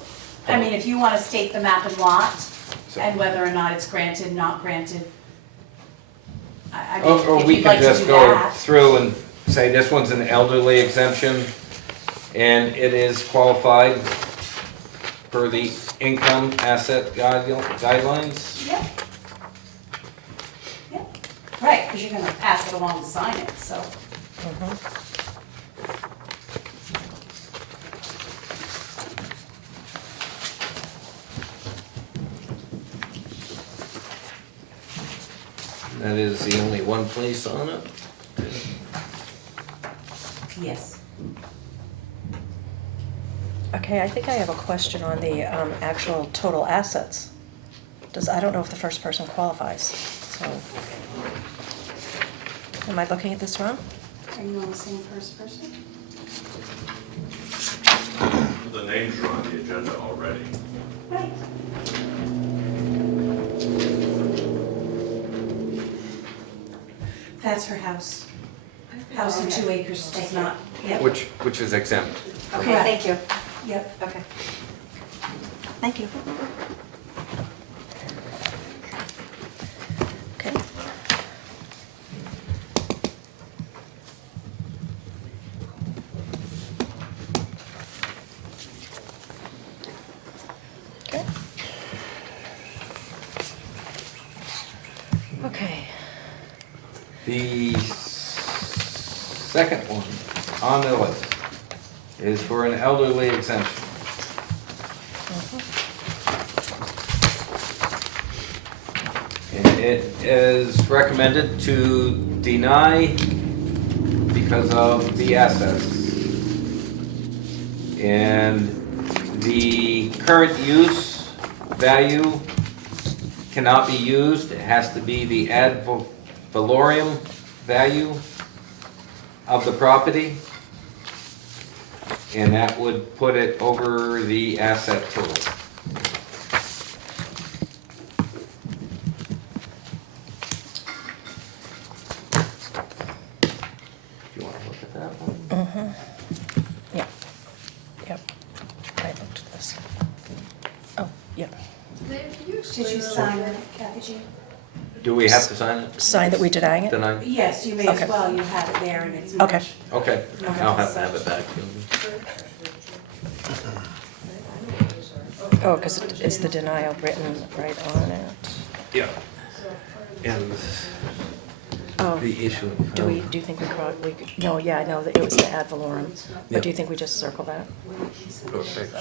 I mean, if you want to state the map and lot, And whether or not it's granted, not granted. I mean, Or if we you'd can like to just do go that. through and say this one's an elderly exemption, and it is qualified per the income asset guidelines. Yep. Yep, right, because you're gonna pass it along to sign it, so. That is the only one place on it. Yes. Okay, I think I have a question on the actual total assets. I don't know if the first person qualifies, so. Am I looking at this wrong? Are you on the same first person? The names are on the agenda already. Right. That's her house. House and 2 acres does not, yep. Which is exempt. Okay, thank you. Yep. Okay. Thank you. Okay. Okay. Okay. The second one on the list is for an elderly exemption. And it is recommended to deny because of the assets. And the current use value cannot be used. It has to be the ad valorem value of the property. And that would put it over the asset total. Do you want to look at that one? Yep. Yep. I looked at this. Oh, yep. Did you sign it, Kathy Jean? Do we have to sign it? Sign that we're denying it? Deny? Yes, you may Okay. as well, you have it there and it's. Okay. Okay, I'll have to have it back. Oh, because is the denial written right on it? Yeah. And Oh, the issue. do you think we could, no, yeah, I know that it was the ad valorem, but do you think we just circle that?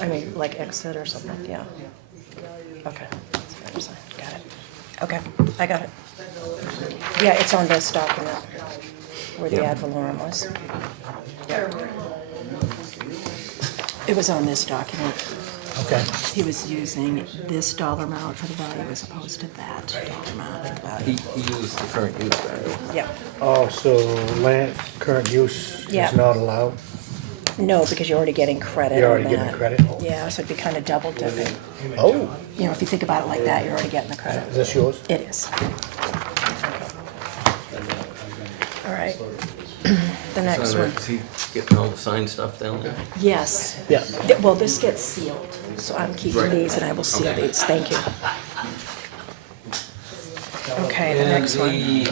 I mean, like exit or something, yeah. Okay, that's what I'm saying. Got it. Okay, I got it. Yeah, it's on this document where the ad valorem was. It was on this document. Okay. He was using this dollar amount for the value as opposed to that dollar amount for the value. He used the current use value. Yeah. Oh, so land, current use Yeah. is not allowed? No, because you're already getting credit You're on already getting that. credit? Yeah, so it'd be kind of double dipping. Oh, You know, if you think about it like that, you're already getting the credit. is this yours? It is. All right. The next So one. is he getting all the signed stuff down there? Yes. Yeah. Well, this gets sealed, so I'm keeping Right. these and I will seal Okay. these. Thank you. Okay, the And next one. the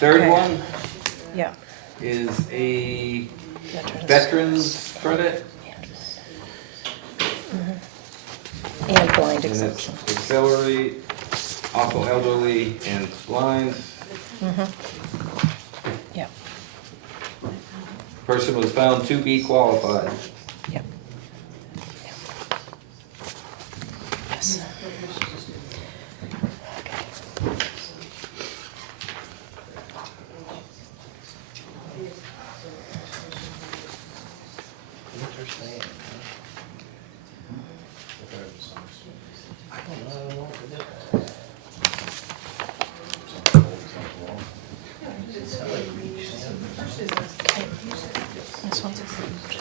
third Okay. one Yeah. is a Veterans. veterans credit. And blind And it's exemption. auxiliary, also elderly and blind. Yeah. Person was found to be qualified. Yep. Yes. This one's approved.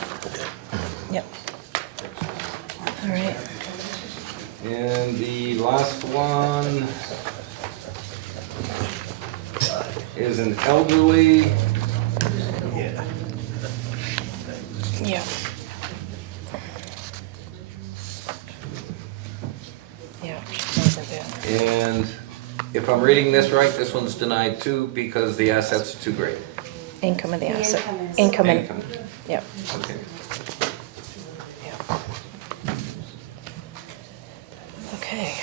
Yep. All right. And the last one is an elderly. Yeah. And if I'm reading this right, this one's denied too because the assets are too great. Income of the The asset. income is- Income and, Income. yep. Okay. Okay.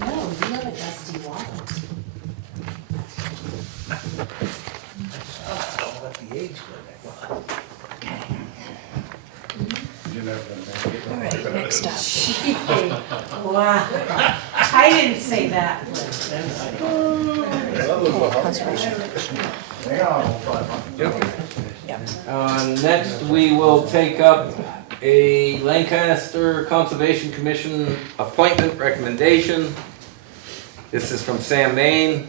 No, you have a dusty wall. All right, next up. Wow. I didn't say that. Conservation. Yep. Next, we will take up a Lancaster Conservation Commission appointment recommendation. This is from Sam Main.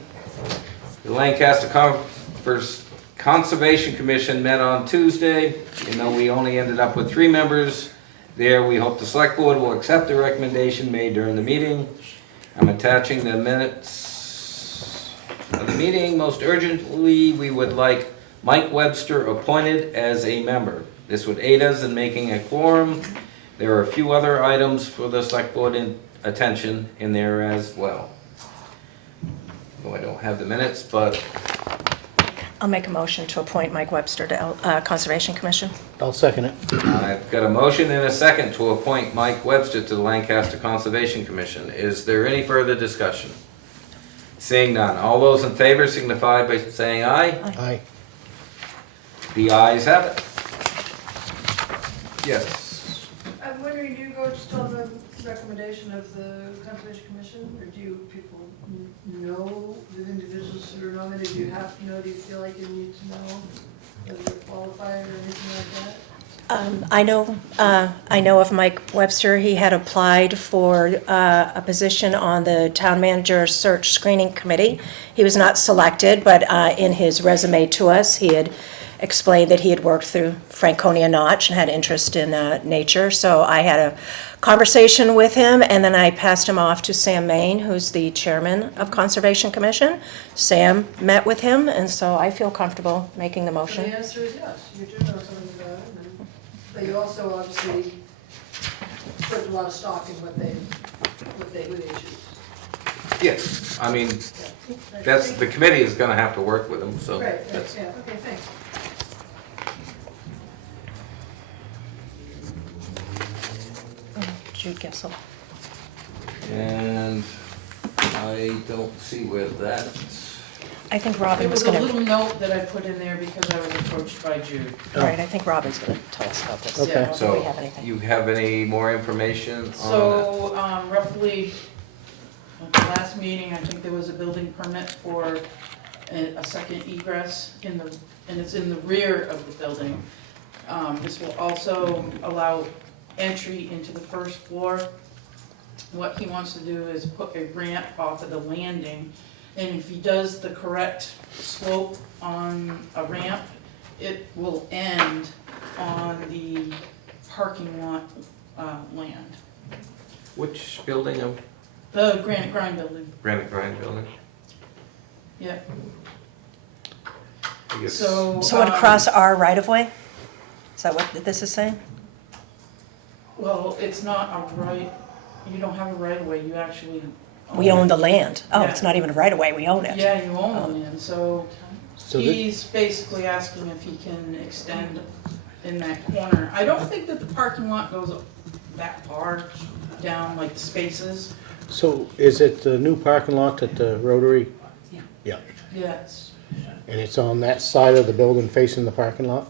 The Lancaster Conservation Commission met on Tuesday. You know, we only ended up with 3 members. There, we hope the select board will accept the recommendation made during the meeting. I'm attaching the minutes of the meeting. Most urgently, we would like Mike Webster appointed as a member. This would aid us in making a quorum. There are a few other items for the select board attention in there as well. Oh, I don't have the minutes, but I'll make a motion to appoint Mike Webster to Conservation Commission. I'll second it. I've got a motion and a second to appoint Mike Webster to the Lancaster Conservation Commission. Is there any further discussion? Seeing none. All those in favor signify by saying aye. Aye. The ayes have it. Yes. I'm wondering, do you go just on the recommendation of the Conservation Commission, or do you people know the individuals that are nominated? Do you have to know, do you feel like you need to know whether they're qualified or anything like that? I know of Mike Webster. He had applied for a position on the Town Manager Search Screening Committee. He was not selected, but in his resume to us, he had explained that he had worked through Franconia Notch and had interest in nature. So I had a conversation with him, and then I passed him off to Sam Main, who's the chairman of Conservation Commission. Sam met with him, and so I feel comfortable making the So motion. the answer is yes, you do know something about it, but you also obviously put a lot of stock in what they choose. Yes, I mean, Yeah. that's, the committee is gonna have to work with him, so Right, that's. yeah, okay, thanks. Jude Gissel. And I don't see where that, I think There Robin was was a gonna, little note that I put in there because I was approached by Jude. right, I think Robin's gonna tell us about this. Okay. I don't think we so have anything. you have any more information on that? So, roughly, at the last meeting, I think there was a building permit for a second egress and it's in the rear of the building. This will also allow entry into the first floor. What he wants to do is put a ramp off of the landing, and if he does the correct slope on a ramp, it will end on the parking lot, land. Which building of The Granite Grind building, Granite Grind building? yeah. I guess. So. So it cross our right-of-way? Is that what this is saying? Well, it's not a right, you don't have a right of way, you actually. We own the land. Oh, Yeah. it's not even a right-of-way, we own it. Yeah, you own the land, so So he's basically asking if he can extend in that corner. I don't think that the parking lot goes that far down, like the spaces. So is it the new parking lot at the Rotary? Yeah. Yeah, Yes. and it's on that side of the building facing the parking lot?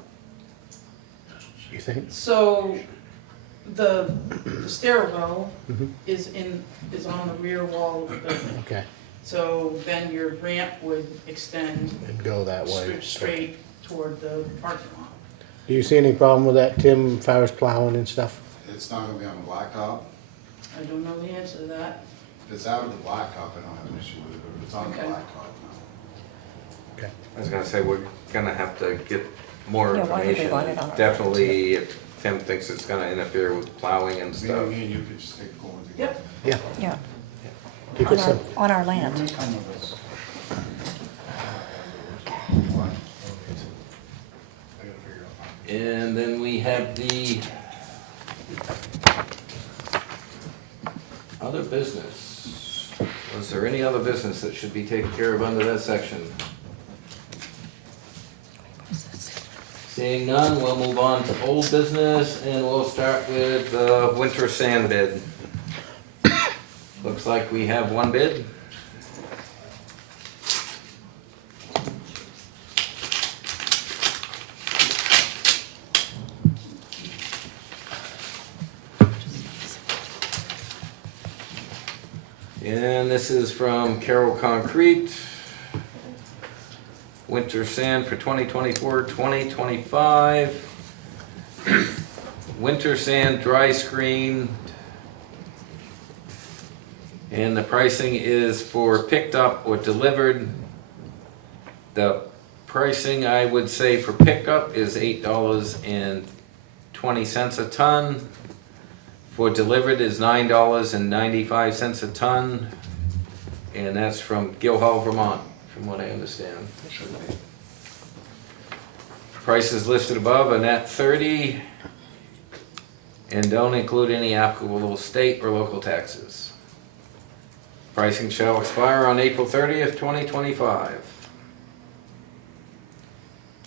You think? So the stairwell Mhm. is on the rear wall of the building. Okay, So then your ramp would extend and go that way. straight toward the parking lot. Do you see any problem with that, Tim, as far as plowing and stuff? It's not gonna be on the blacktop. I don't know the answer to that. If it's out of the blacktop, I don't have an issue with it, but if it's on the Okay. blacktop, no. Okay. I was gonna say, we're gonna have to get more Yeah, why would we information. want it on our- Definitely, if Tim thinks it's gonna interfere with plowing and stuff. Me and you could just take a going together. Yep. Yeah, Yeah, keep on it our, simple. on our land. Come with us. And then we have the other business. Was there any other business that should be taken care of under that section? Seeing none, we'll move on to old business, and we'll start with the winter sand bid. Looks like we have one bid. And this is from Carroll Concrete. Winter sand for 2024-2025. Winter sand dry screen. And the pricing is for picked up or delivered. The pricing, I would say, for pickup is $8.20 a ton. For delivered is $9.95 a ton. And that's from Guilhall, Vermont, from what I understand. Prices listed above are net 30 and don't include any applicable state or local taxes. Pricing shall expire on April 30th, 2025.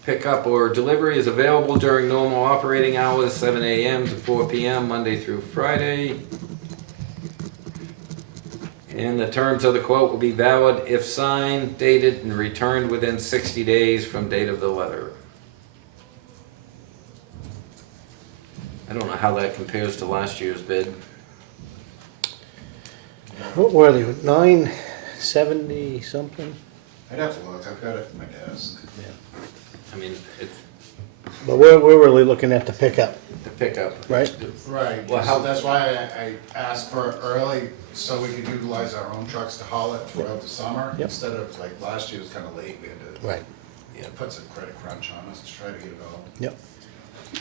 Pickup or delivery is available during normal operating hours, 7 a.m. to 4 p.m., Monday through Friday. And the terms of the quote will be valid if signed, dated, and returned within 60 days from date of the letter. I don't know how that compares to last year's bid. What were they, 970 something? I'd have to look, I've got it at my desk. I mean, it's But we're really looking at the pickup, the pickup. right? Right, Well, so that's why I asked for early, so we could utilize our own trucks to haul it throughout the summer. Yep. Instead of like last year was kinda late, we had to. Right. Yeah, it puts a credit crunch on us to try to get it all. Yep.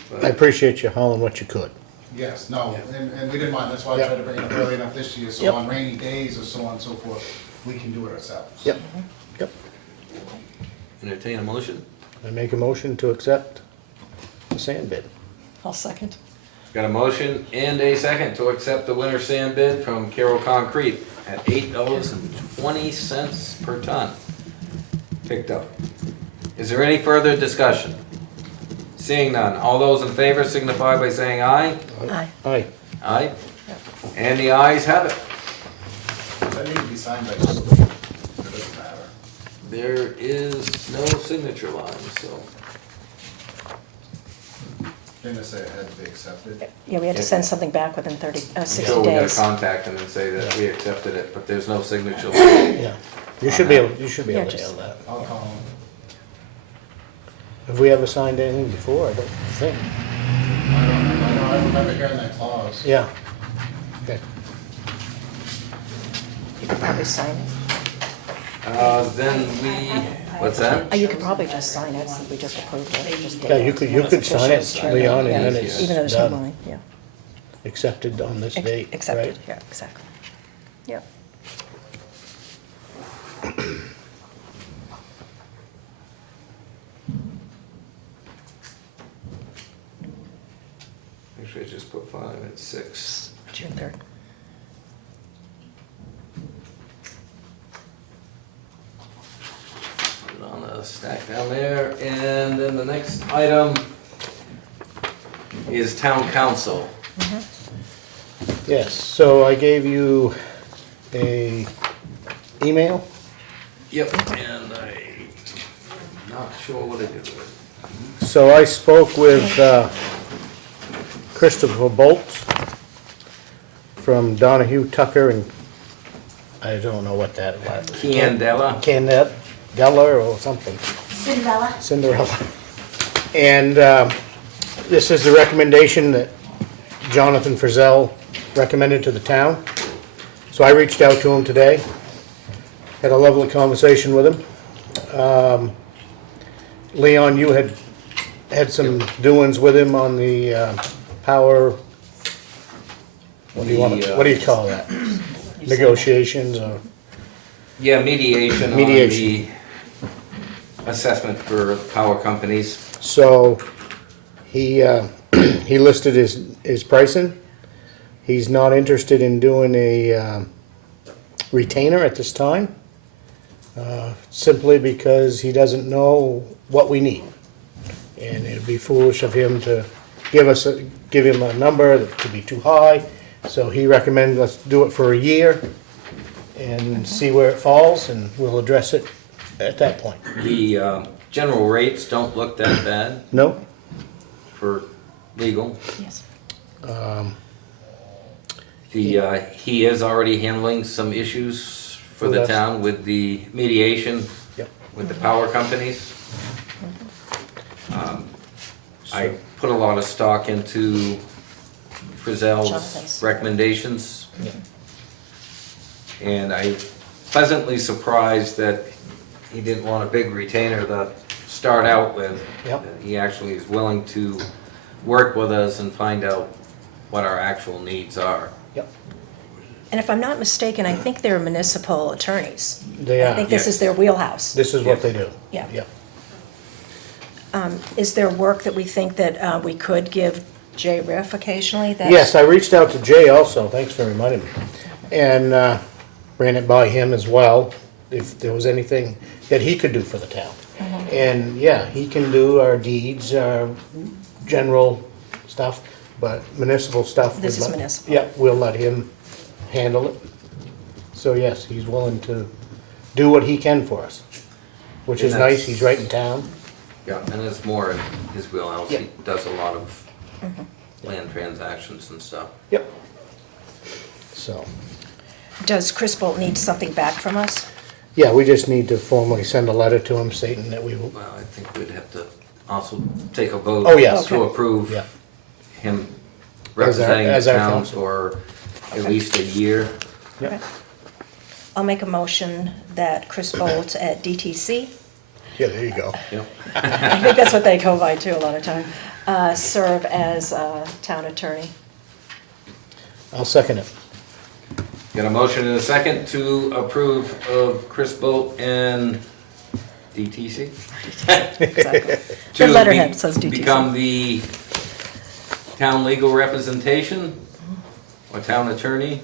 But- I appreciate you hauling what you could. Yes, no, and we didn't mind, that's why I Yep. tried to bring it up early enough this year, so Yep. on rainy days or so on and so forth, we can do it ourselves. Yep, yep. Entertain a motion. I make a motion to accept the sand bid. I'll second. Got a motion and a second to accept the winter sand bid from Carroll Concrete at $8.20 per ton. Picked up. Is there any further discussion? Seeing none, all those in favor signify by saying aye. Aye. Aye. Aye. And the ayes have it. Does that need to be signed by somebody? It doesn't matter. There is no signature line, so. Didn't it say it had to be accepted? Yeah, we had to send something back within 60 So we gotta days. contact them and say that we accepted it, but there's no signature line. Yeah, you should be able Yeah, to just- handle that. I'll call them. Have we ever signed anything before? I don't think. I remember hearing that clause. Yeah. Okay. You could probably sign it. Then what's that? You could probably just sign it, since we just approved it, just date Yeah, it. you could sign it, Leon, and then Yeah, it's even though there's no done. line, yeah. Accepted on this date, Accepted, right? yeah, exactly. Yep. Actually, I just put 5, it's 6. June 3rd. Put it on the stack down there, and then the next item is town council. Yes, so I gave you a email. Yep, and I'm not sure what I did with it. So I spoke with Christopher Bolt from Donahue Tucker, and I don't know what that was. Candela. Candela or something. Cinderella. And this is the recommendation that Jonathan Frizzell recommended to the town. So I reached out to him today, had a lovely conversation with him. Leon, you had some doings with him on the power, what do you call that? Negotiations or? Yeah, mediation on the assessment for power companies. So He, he listed his pricing. He's not interested in doing a retainer at this time, simply because he doesn't know what we need. And it'd be foolish of him to give him a number that could be too high. So he recommended let's do it for a year and see where it falls, and we'll address it at that point. The general rates don't look that bad No? for legal. Yes. He is already handling some issues for Who the does? town with the mediation Yep. with the power companies. I put a lot of stock into Frizzell's Jonathan's. recommendations. Yeah. And I pleasantly surprised that he didn't want a big retainer to start out with. Yep. He actually is willing to work with us and find out what our actual needs are. Yep. And if I'm not mistaken, I think they're municipal attorneys. They I are. think this is their wheelhouse. This is what they do. Yeah. Yep. Is there work that we think that we could give Jay Riff occasionally? That's- Yes, I reached out to Jay also, thanks for reminding me, and ran it by him as well, if there was anything that he could do for the town. And yeah, he can do our deeds, our general stuff, but municipal stuff. This we'd is let- municipal. Yeah, we'll let him handle it. So yes, he's willing to do what he can for us, which is And nice, that's- he's right in town. Yeah, and it's more in his wheelhouse. Yeah. He does a lot of land transactions and stuff. Yep. So, Does Chris Bolt need something back from us? yeah, we just need to formally send a letter to him stating that we will, Well, I think we'd have to also take a vote Oh, yes. to approve yeah. him representing the as our town counsel. for at least a year. Yep. Okay. I'll make a motion that Chris Bolt at DTC, Yeah, there you go. Yep. I think that's what they go by too a lot of time, serve as town attorney. I'll second it. Got a motion and a second to approve of Chris Bolt and DTC? Exactly. To The letterhead says DTC. Become the town legal representation or town attorney.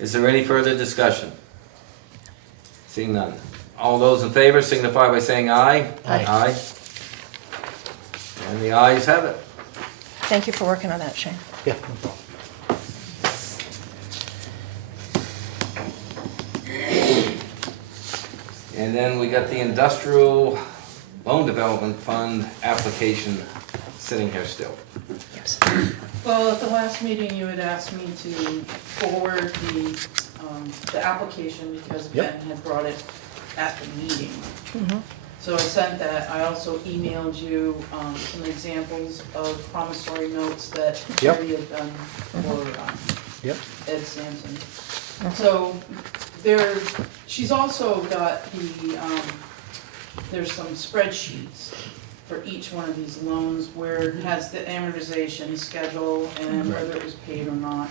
Is there any further discussion? Seeing none. All those in favor signify by saying aye. Aye. Aye. And the ayes have it. Thank you for working on that, Shane. Yeah. And then we got the industrial loan development fund application sitting here still. Yes. Well, at the last meeting, you had asked me to forward the application because Yep. Ben had brought it at the meeting. Mhm. So I sent that. I also emailed you some examples of promissory notes that Yep. Terry had done for Yep. Ed Sampson. So there, she's also got there's some spreadsheets for each one of these loans where it has the amortization schedule and whether it was paid or not,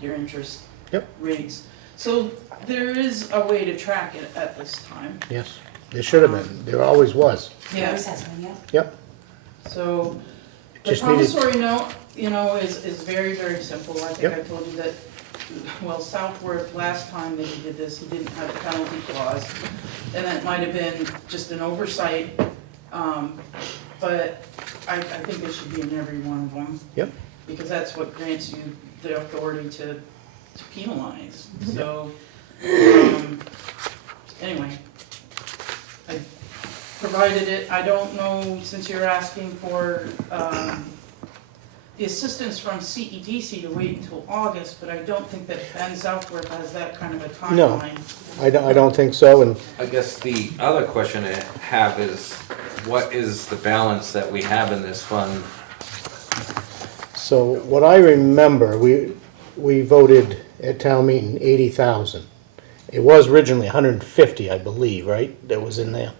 your interest Yep. rates. So there is a way to track it at this time. Yes, there should have been, there always was. He always has one, yeah. Yep. So the Just needed- promissory note, is very, very simple. I think Yep. I told you that, well, Southworth, last time that he did this, he didn't have a penalty clause. And that might have been just an oversight, but I think it should be in every one of them. Yep. Because that's what grants you the authority to penalize, so, anyway. I provided it, I don't know, since you're asking for, the assistance from CEDC to wait until August, but I don't think that Ben Southworth has that kind of a No. timeline. I don't think so, and I guess the other question I have is, what is the balance that we have in this fund? so what I remember, we voted at town meeting 80,000. It was originally 150, I believe, right, that was in there?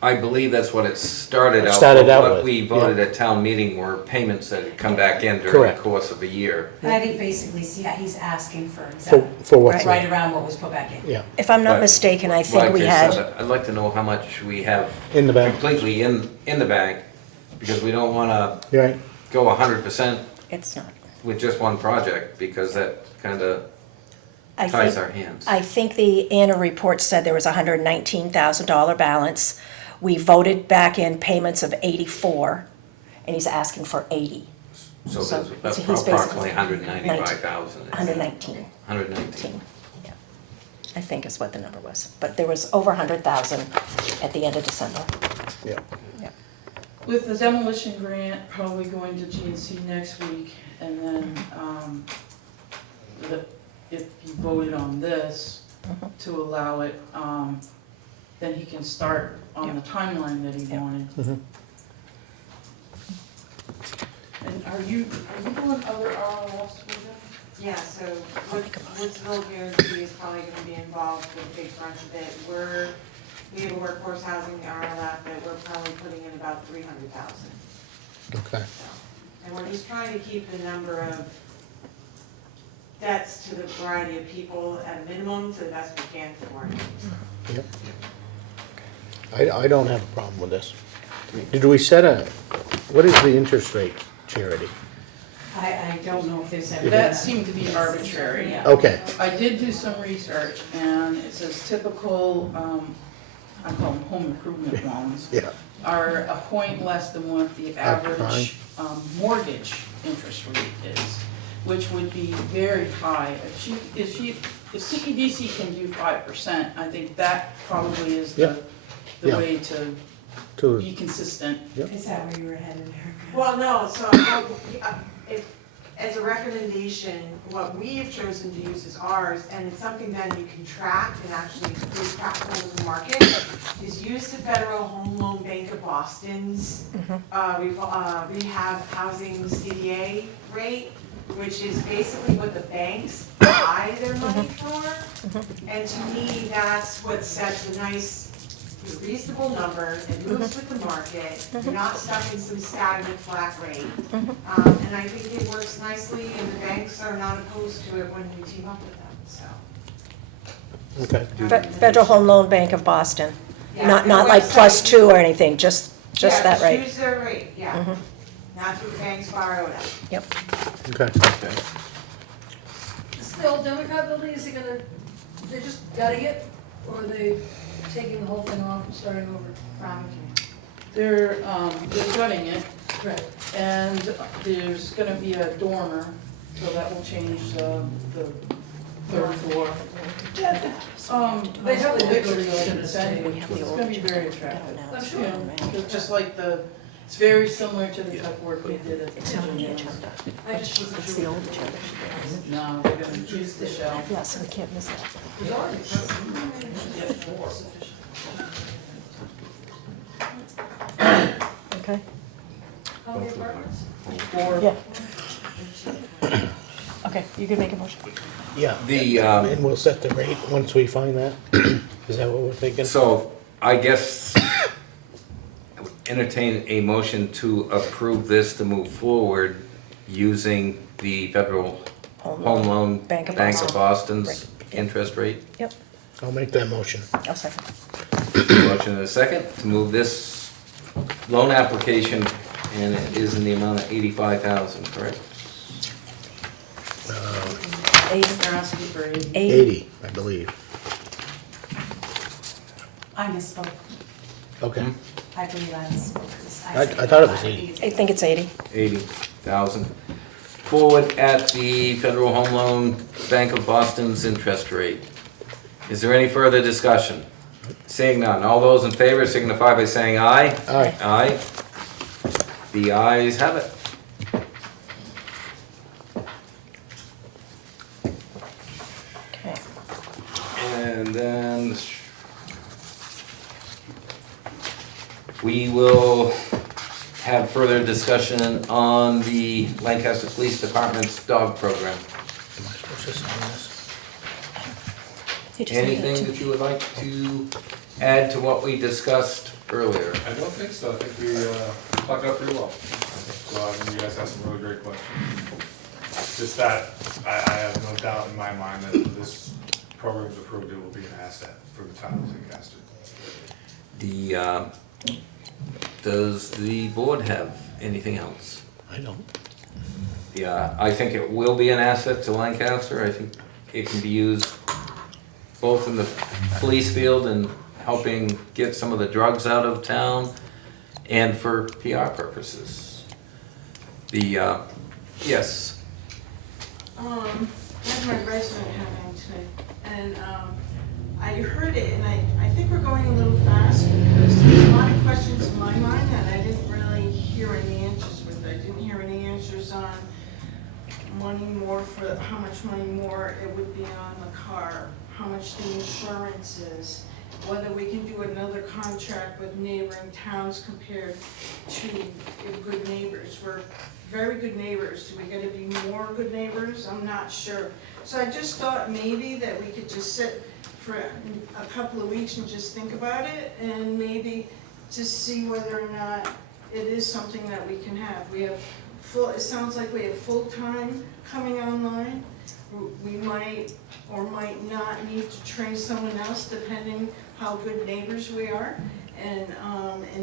I believe that's what it started out. Started out What with, we voted at town meeting were payments that had come back in during Correct. the course of a year. And I think basically, yeah, he's asking for exactly, For what's right there, around what was put back in. yeah, If I'm not But- mistaken, I think Like we I had, said, I'd like to know how much we have in the bank. completely in the bank Because we don't wanna Right. go 100% It's not. with just one project, because that kinda I ties think- our hands. I think the annual report said there was a $119,000 balance. We voted back in payments of 84, and he's asking for 80. So so that's he's basically- approximately 195,000. 119. 119. Yeah. I think is what the number was. But there was over 100,000 at the end of December. Yeah. Yeah. With the demolition grant probably going to GNC next week, and then, if you voted on this to allow it, then he can start on the timeline that he wanted. Mhm. And are you doing other RLFs with them? Yeah, so Woodsville Guarantee is probably gonna be involved with a big bunch of it. We have a workforce housing RLF that we're probably putting in about 300,000. Okay. And we're just trying to keep the number of debts to the variety of people at a minimum to the best we can for it. Yep. I don't have a problem with this. Did we set what is the interest rate, Charity? I don't know if there's ever. That seemed to be arbitrary. Okay. I did do some research, and it says typical, I call them home improvement loans, Yeah. are a point less than what the average mortgage interest rate is, which would be very high. If CPDC can do 5%, I think that probably is Yeah. the Yeah. way to To, be consistent. Is that where you were headed, Erica? Well, no, so if, as a recommendation, what we have chosen to use as ours, and it's something that you can track and actually is practical in the market, is use the Federal Home Loan Bank of Boston's rehab housing CDA rate, which is basically what the banks buy their money for. And to me, that's what sets a nice, reasonable number, it moves with the market, you're not stuck in some stagnant flat rate. And I think it works nicely, and the banks are not opposed to it when we team up with them, so. okay. Federal Home Loan Bank of Boston. Yeah, Not their like website- +2 or anything, just Yeah, that rate. use their rate, yeah. That's what the banks borrow it at. Yep. Okay. This the old Democrat building, is it gonna, they just gutting it, or are they taking the whole thing off and starting over? They're gutting it, Right. and there's gonna be a dormer, so that will change the third floor. They have the pictures I can send you, it's gonna be very attractive. I'm sure. You know, it's just like it's very similar to the type of work we did at the It's on the Virginia. agenda. I just wasn't It's sure. the old agenda. No, they're gonna use the shell. Yeah, so we can't miss that. There's already Okay? how many apartments? Yeah. Okay, you can make a motion. Yeah. The, And we'll set the rate once we find that. Is that what we're thinking? so I guess I would entertain a motion to approve this to move forward using the Federal Home Loan Bank of Boston's Right. interest rate. Yep, I'll make that motion. I'll second. Motion and a second to move this loan application, and it is in the amount of 85,000, correct? 80. They're asking for 80. 80, I believe. I misspoke. Okay. I believe I misspoke. I thought it was 80. I think it's 80. 80,000. Forward at the Federal Home Loan Bank of Boston's interest rate. Is there any further discussion? Seeing none, all those in favor signify by saying aye. Aye. Aye. The ayes have it. Okay. And then we will have further discussion on the Lancaster Police Department's dog program. Am I supposed to sign this? You just need it Anything to- that you would like to add to what we discussed earlier? I don't think so, I think we plugged up pretty well. So, you guys asked some really great questions. Just that, I have no doubt in my mind that if this program's approved, it will be an asset for the town of Lancaster. The Does the board have anything else? I don't. Yeah, I think it will be an asset to Lancaster. I think it can be used both in the police field and helping get some of the drugs out of town and for PR purposes. Yes, I had my resident having today, and I heard it, and I think we're going a little fast because there's a lot of questions in my mind that I didn't really hear any answers with. I didn't hear any answers on money more for, how much money more it would be on the car, how much the insurance is, whether we can do another contract with neighboring towns compared to good neighbors. We're very good neighbors. Do we gotta be more good neighbors? I'm not sure. So I just thought maybe that we could just sit for a couple of weeks and just think about it, and maybe to see whether or not it is something that we can have. We have it sounds like we have full-time coming online. We might or might not need to train someone else depending how good neighbors we are, and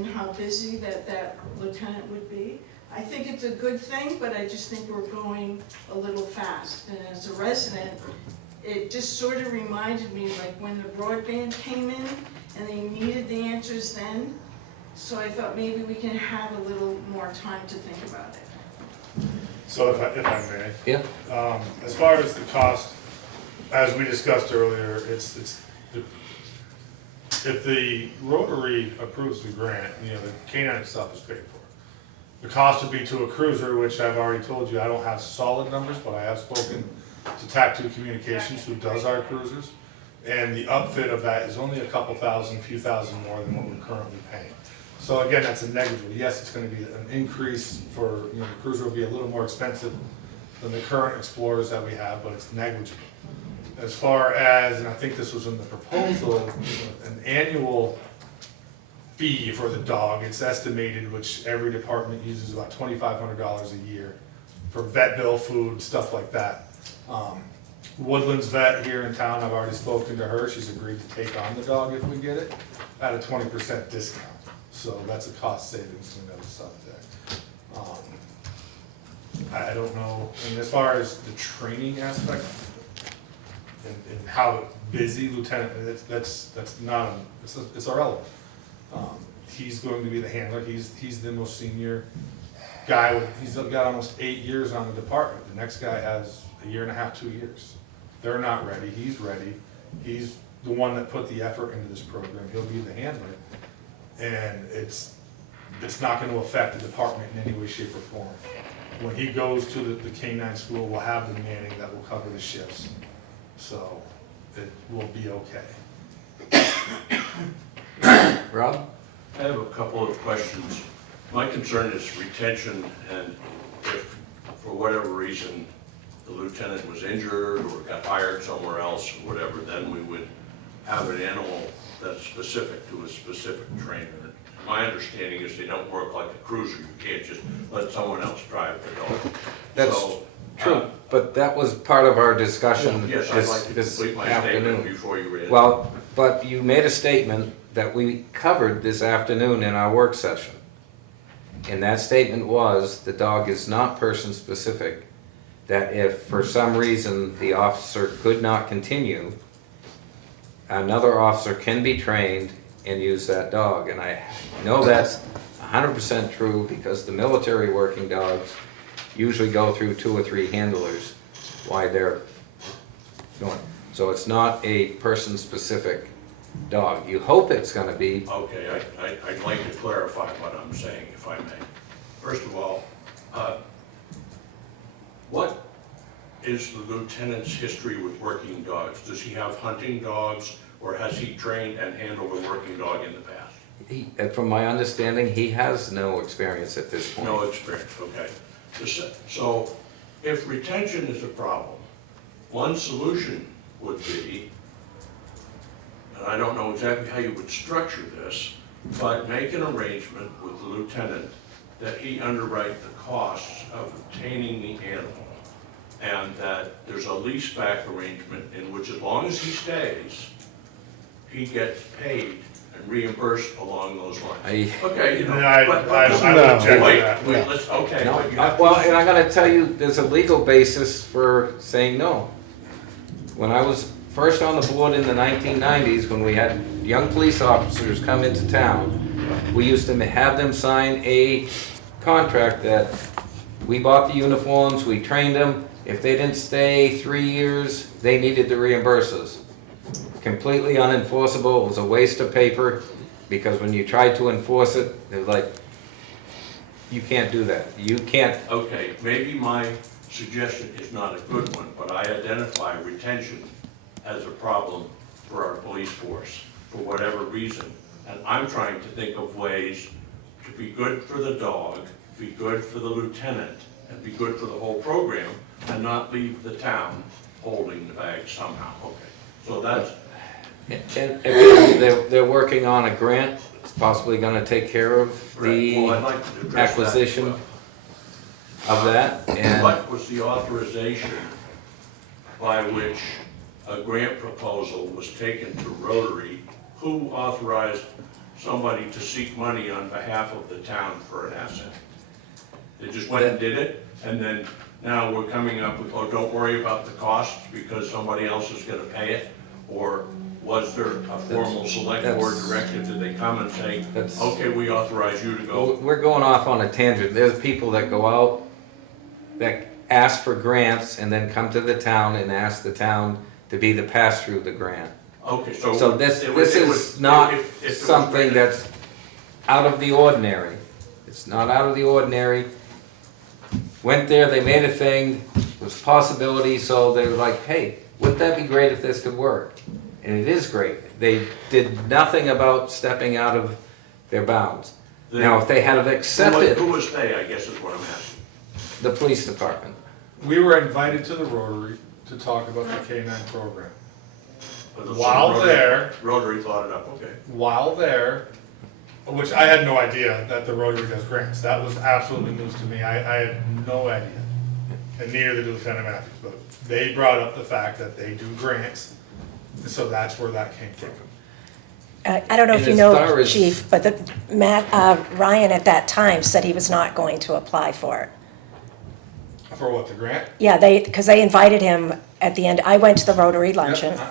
how busy that lieutenant would be. I think it's a good thing, but I just think we're going a little fast. And as a resident, it just sort of reminded me like when the broadband came in and they needed the answers then. So I thought maybe we can have a little more time to think about it. So if I may. yeah. As far as the cost, as we discussed earlier, if the Rotary approves the grant, the canine itself is paid for. The cost would be to a cruiser, which I've already told you, I don't have solid numbers, but I have spoken to TAC2 Communications, who does our cruisers. And the upfit of that is only a couple thousand, few thousand more than what we're currently paying. So again, that's a negligible. Yes, it's gonna be an increase for, the cruiser will be a little more expensive than the current Explorers that we have, but it's negligible. As far as, and I think this was in the proposal, an annual fee for the dog, it's estimated, which every department uses about $2,500 a year for vet bill, food, stuff like that. Woodlands Vet here in town, I've already spoken to her, she's agreed to take on the dog if we get it, at a 20% discount. So that's a cost savings on the other subject. I don't know, and as far as the training aspect and how busy Lieutenant, that's not, it's irrelevant. He's going to be the handler, he's the most senior guy, he's got almost 8 years on the department. The next guy has a year and a half, 2 years. They're not ready, he's ready. He's the one that put the effort into this program, he'll be the handler. And it's not gonna affect the department in any way, shape, or form. When he goes to the K-9 school, we'll have the manning that will cover the shifts. So it will be okay. Rob? I have a couple of questions. My concern is retention, and if for whatever reason the lieutenant was injured or got hired somewhere else or whatever, then we would have an animal that's specific to a specific trainer. My understanding is they don't work like a cruiser. You can't just let someone else drive the dog. That's true, but that was part of our discussion Yes, I'd like to this complete my statement afternoon. before you read it. Well, but you made a statement that we covered this afternoon in our work session. And that statement was, the dog is not person-specific, that if for some reason the officer could not continue, another officer can be trained and use that dog. And I know that's 100% true because the military working dogs usually go through 2 or 3 handlers while they're going. So it's not a person-specific dog. You hope it's gonna be. Okay, I'd like to clarify what I'm saying, if I may. First of all, what is the lieutenant's history with working dogs? Does he have hunting dogs, or has he trained and handled a working dog in the past? From my understanding, he has no experience at this point. No experience, okay. So if retention is a problem, one solution would be, and I don't know exactly how you would structure this, but make an arrangement with the lieutenant that he underwrite the costs of obtaining the animal, and that there's a lease back arrangement in which, as long as he stays, he gets paid and reimbursed along those lines. I- Okay, you know. And I but- would but- object to Wait, that. wait, let's, okay, No, but you have to- well, and I gotta tell you, there's a legal basis for saying no. When I was first on the board in the 1990s, when we had young police officers come into town, we used to have them sign a contract that we bought the uniforms, we trained them. If they didn't stay 3 years, they needed to reimburse us. Completely unenforceable, it was a waste of paper, because when you tried to enforce it, they were like, you can't do that. You can't. Okay, maybe my suggestion is not a good one, but I identify retention as a problem for our police force, for whatever reason. And I'm trying to think of ways to be good for the dog, be good for the lieutenant, and be good for the whole program, and not leave the town holding the bag somehow. Okay, so that's, And again, they're working on a grant, it's possibly gonna take care of right. Well, I'd the like to address that as acquisition well. of that, and What was the authorization by which a grant proposal was taken to Rotary? Who authorized somebody to seek money on behalf of the town for an asset? They just went and did it, and then now we're coming up with, oh, don't worry about the costs because somebody else is gonna pay it? Or was there a formal select board directive? Did they come and say, That's- okay, we authorize you to go? we're going off on a tangent. There's people that go out, that ask for grants, and then come to the town and ask the town to be the pass-through the grant. Okay, so. So this it was- is not if it was something granted- that's out of the ordinary. It's not out of the ordinary. Went there, they made a thing, it was a possibility, so they were like, hey, wouldn't that be great if this could work? And it is great. They did nothing about stepping out of their bounds. Now, if they had have accepted Who was they, I guess is what I'm asking. the police department, We were invited to the Rotary to talk about the K-9 program. But the While Rotary- there- Rotary thought it up, okay. While there, which I had no idea that the Rotary does grants. That was absolutely news to me. I had no idea. And neither did Lieutenant Matthews, but they brought up the fact that they do grants. So that's where that came from. I don't know if And you as know, far as- Chief, but Ryan at that time said he was not going to apply for it. For what, the grant? Yeah, because they invited him at the end, I went to the Rotary luncheon, Yeah.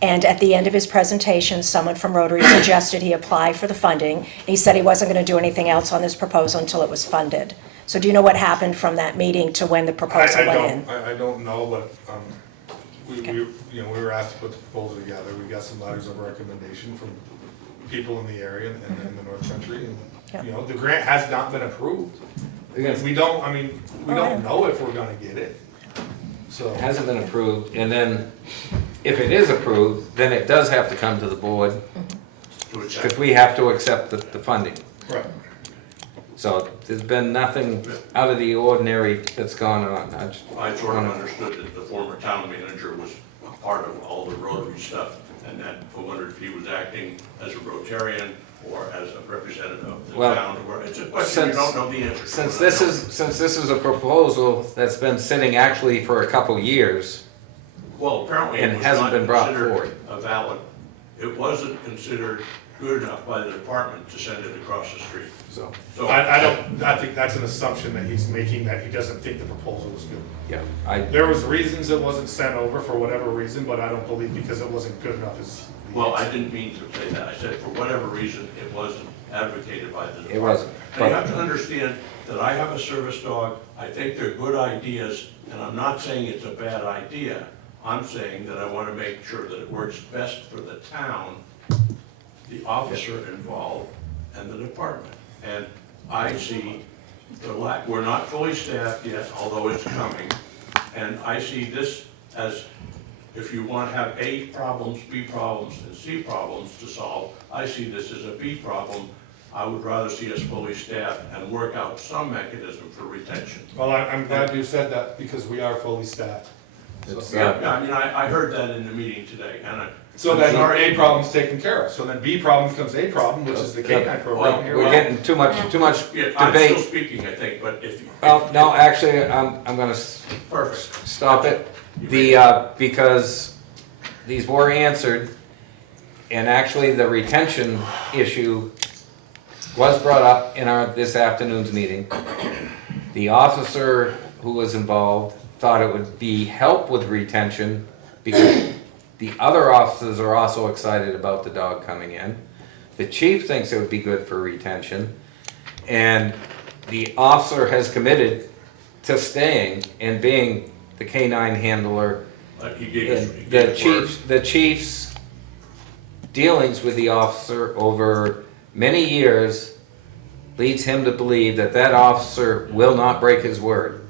and at the end of his presentation, someone from Rotary suggested he apply for the funding. He said he wasn't gonna do anything else on this proposal until it was funded. So do you know what happened from that meeting to when the proposal went in? I don't know, but, we were asked to put the proposal together. We got some letters of recommendation from people in the area and in the North Country. And, the grant has not been approved. We don't know if we're gonna get it. So. it hasn't been approved, and then if it is approved, then it does have to come to the board, To accept. because we have to accept the funding. Right. So there's been nothing out of the ordinary that's gone on. I sort of understood that the former town manager was a part of all the Rotary stuff, and that I wondered if he was acting as a Rotarian or as a representative of the Well, town, or it's a question you don't know the answer to. Since and I this is a proposal that's been sitting actually for a couple years, Well, apparently it and was hasn't not been brought considered forward. a valid, it wasn't considered good enough by the department to send it across the street. so, So I think that's an assumption that he's making, that he doesn't think the proposal was good. yeah, There was reasons it wasn't sent over for whatever reason, but I don't believe because it wasn't good enough is. Well, I didn't mean to say that. I said for whatever reason, it wasn't advocated by the department. It wasn't, And you but- have to understand that I have a service dog. I think they're good ideas, and I'm not saying it's a bad idea. I'm saying that I want to make sure that it works best for the town, the officer involved, and the department. And I see the lack, we're not fully staffed yet, although it's coming. And I see this as, if you want to have A problems, B problems, and C problems to solve, I see this as a B problem. I would rather see us fully staffed and work out some mechanism for retention. Well, I'm glad you said that because we are fully staffed. So- Yeah, I mean, I heard that in the meeting today, and So I'm then our sorry. A problem's taken care of. So then B problem becomes A problem, which is the K-9 program. Here we we're are. getting too much Yeah, I'm still debate. speaking, I think, but if. Well, no, actually, I'm gonna Perfect. stop it, because these were answered, And actually, the retention issue was brought up in this afternoon's meeting. The officer who was involved thought it would be help with retention because the other officers are also excited about the dog coming in. The chief thinks it would be good for retention. And the officer has committed to staying and being the canine handler. He gave his The chief's dealings with the officer over many years leads him to believe that that officer will not break his word.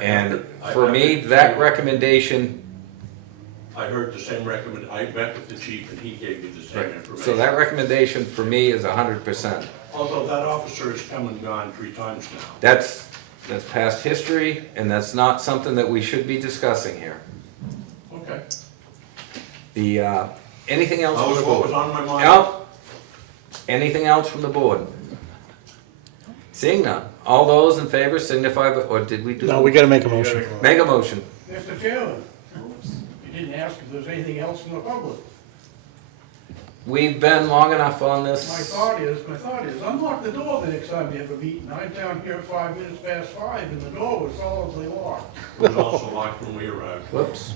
And for me, that recommendation. I heard the same I met with the chief and he gave me the same information. So that recommendation for me is 100%. Although that officer has come and gone 3 times now. That's past history, and that's not something that we should be discussing here. Okay. Anything else? That was what was on my mind. No. Anything else from the board? Seeing none. All those in favor signify by, or did we do? No, we gotta make a motion. Make a motion. Mr. Chairman, you didn't ask if there's anything else from the public. We've been long enough on My this. thought is, unlock the door the next time you have a meeting. I'm down here at 5 minutes past 5 and the door was solidly locked. It was also locked when we arrived. Whoops.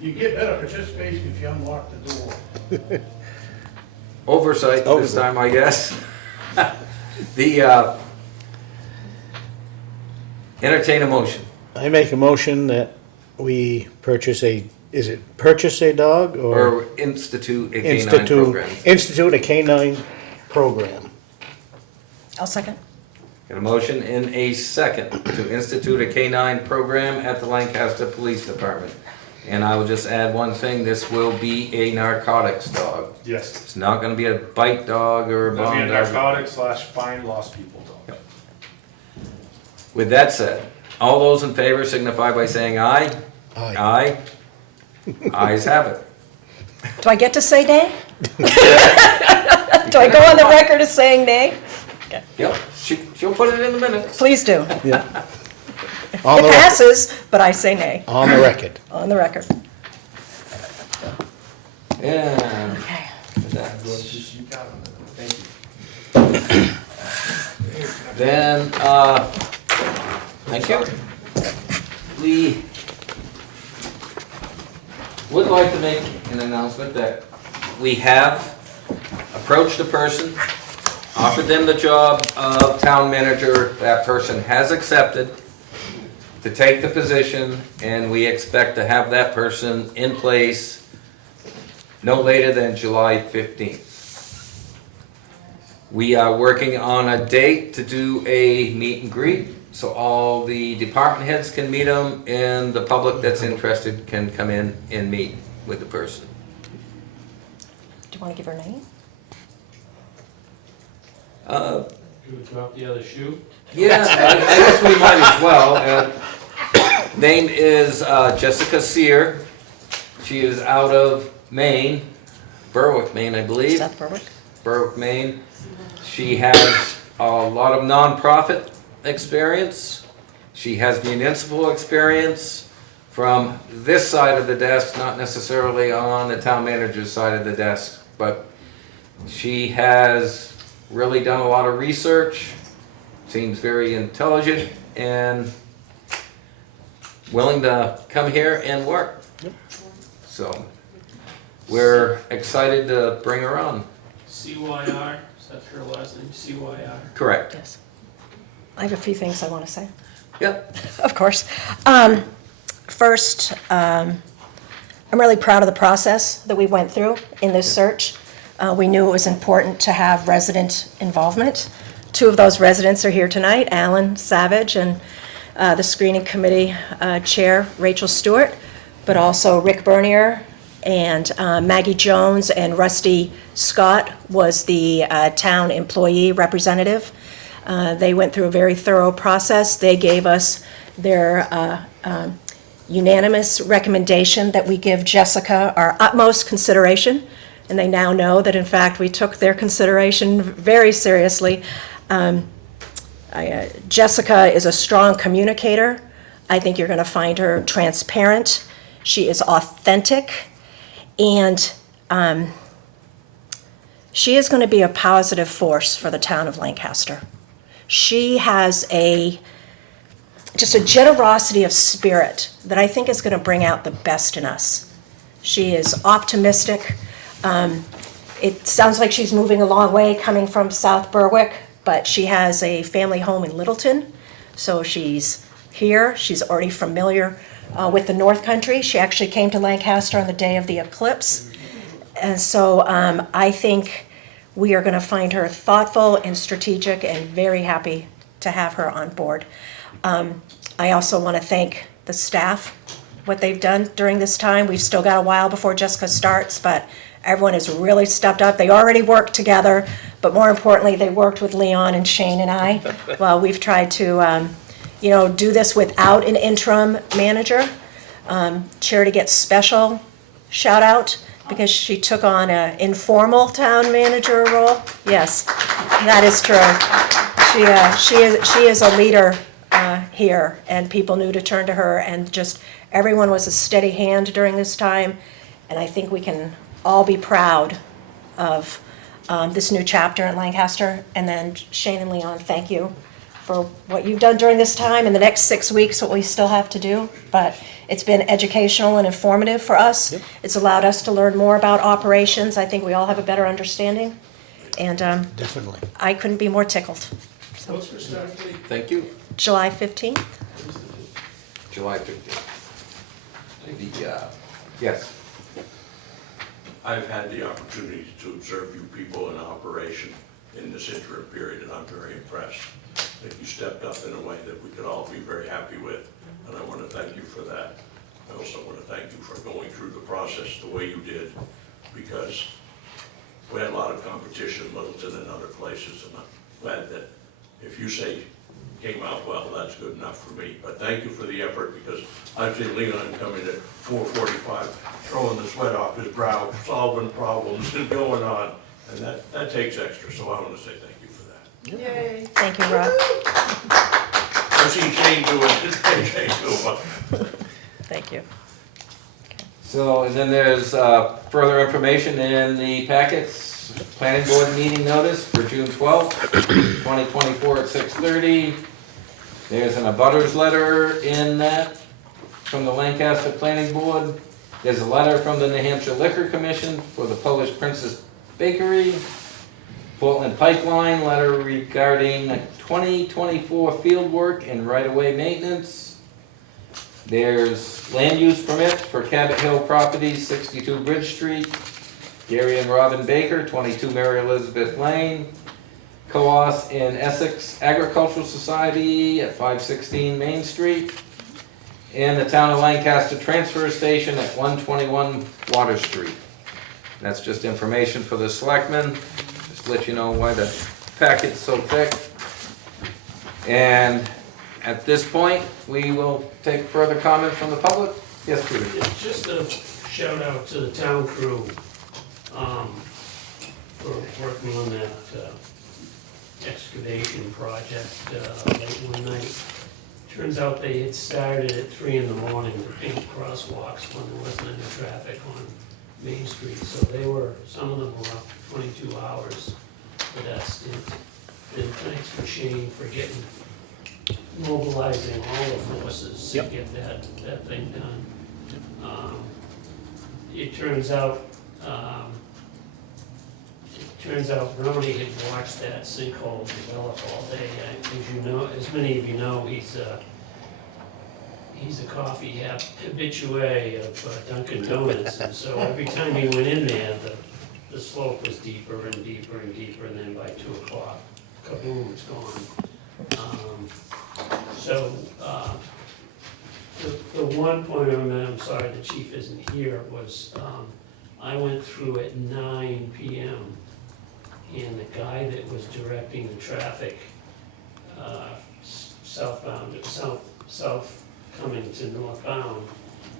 You get better participation if you unlock the door. Oversight this time, I guess. Entertain a motion. I make a motion that we purchase purchase a dog Or institute a canine program. Institute a canine program. I'll second. Got a motion in a second to institute a canine program at the Lancaster Police Department. And I will just add one thing, this will be a narcotics dog. Yes. It's not gonna be a bite dog or a It'll be bomb a dog. narcotic/find lost people dog. With that said, all those in favor signify by saying aye. Aye. Aye. Ayes have it. Do I get to say nay? Do I go on the record as saying nay? Yep, she'll put it in the minutes. Please do. Yeah. It On the record. passes, but I say nay. On the record. On the record. Yeah. Okay. Then, thank you. We would like to make an announcement that we have approached a person, offered them the job of town manager. That person has accepted to take the position, and we expect to have that person in place no later than July 15th. We are working on a date to do a meet and greet, so all the department heads can meet them, and the public that's interested can come in and meet with the person. Do you want to give her name? Do we drop the other shoe? Yeah, I guess we might as well. Name is Jessica Sear. She is out of Maine, Berwick, Maine, I believe. South Berwick. Berwick, Maine. She has a lot of nonprofit experience. She has municipal experience from this side of the desk, not necessarily on the town manager's side of the desk, but she has really done a lot of research, seems very intelligent, and willing to come here and work. So we're excited to bring her on. CYR, is that her last name, CYR? Correct. Yes. I have a few things I want to say. Yep. Of course. First, I'm really proud of the process that we went through in this search. We knew it was important to have resident involvement. 2 of those residents are here tonight, Alan Savage and the screening committee chair, Rachel Stewart, but also Rick Bernier and Maggie Jones, and Rusty Scott was the town employee representative. They went through a very thorough process. They gave us their unanimous recommendation that we give Jessica our utmost consideration, and they now know that in fact we took their consideration very seriously. Jessica is a strong communicator. I think you're going to find her transparent. She is authentic, and she is going to be a positive force for the town of Lancaster. She has just a generosity of spirit that I think is going to bring out the best in us. She is optimistic. It sounds like she's moving a long way coming from South Berwick, but she has a family home in Littleton. So she's here. She's already familiar with the North Country. She actually came to Lancaster on the day of the eclipse. And so I think we are going to find her thoughtful and strategic and very happy to have her on board. I also want to thank the staff, what they've done during this time. We've still got a while before Jessica starts, but everyone has really stepped up. They already worked together, but more importantly, they worked with Leon and Shane and I. Well, we've tried to, do this without an interim manager. Charity gets special shout out because she took on an informal town manager role. Yes, that is true. She is a leader here, and people knew to turn to her, and just everyone was a steady hand during this time, and I think we can all be proud of this new chapter in Lancaster. And then Shane and Leon, thank you for what you've done during this time and the next 6 weeks, what we still have to do. But it's been educational and informative for us. Yep. It's allowed us to learn more about operations. I think we all have a better understanding. And Definitely. I couldn't be more tickled. So, What's your start date? Thank you. July 15th. July 15th. Yes. I've had the opportunity to observe you people in operation in this interim period, and I'm very impressed that you stepped up in a way that we could all be very happy with, and I want to thank you for that. I also want to thank you for going through the process the way you did, because we had a lot of competition in Littleton and other places, and I'm glad that if you say came out well, that's good enough for me. But thank you for the effort, because I've seen Leon come in at 4:45, throwing the sweat off his brow, solving problems and going on, and that takes extra, so I want to say thank you for that. Yay. Thank you, Rob. I've seen Shane do it, Shane do it. Thank you. So, and then there's further information in the packets. Planning board meeting notice for June 12th, 2024 at 6:30. There's an abutters letter in that from the Lancaster Planning Board. There's a letter from the New Hampshire Liquor Commission for the Polish Princess Bakery. Portland Pipeline letter regarding 2024 field work and right-of-way maintenance. There's land use permit for Cabot Hill Properties, 62 Bridge Street. Gary and Robin Baker, 22 Mary Elizabeth Lane. Coos in Essex Agricultural Society at 516 Main Street. And the Town of Lancaster Transfer Station at 121 Water Street. That's just information for the selectmen. Just to let you know why the packet's so thick. And at this point, we will take further comment from the public. Yes, Peter. It's just a shout out to the town crew for working on that excavation project late one night. Turns out they had started at 3 in the morning to paint crosswalks when there wasn't any traffic on Main Street. So some of them were up 22 hours for that stint. And thanks for Shane for mobilizing all the forces to get that thing done. It turns out Brody had watched that sinkhole develop all day. As you know, as many of you know, he's a coffee habitué of Dunkin' Donuts, and so every time he went in there, the slope was deeper and deeper and deeper, and then by 2 o'clock, kaboom, it's gone. The one point I remember, I'm sorry the chief isn't here, was I went through at 9 p.m. and the guy that was directing the traffic south coming to northbound,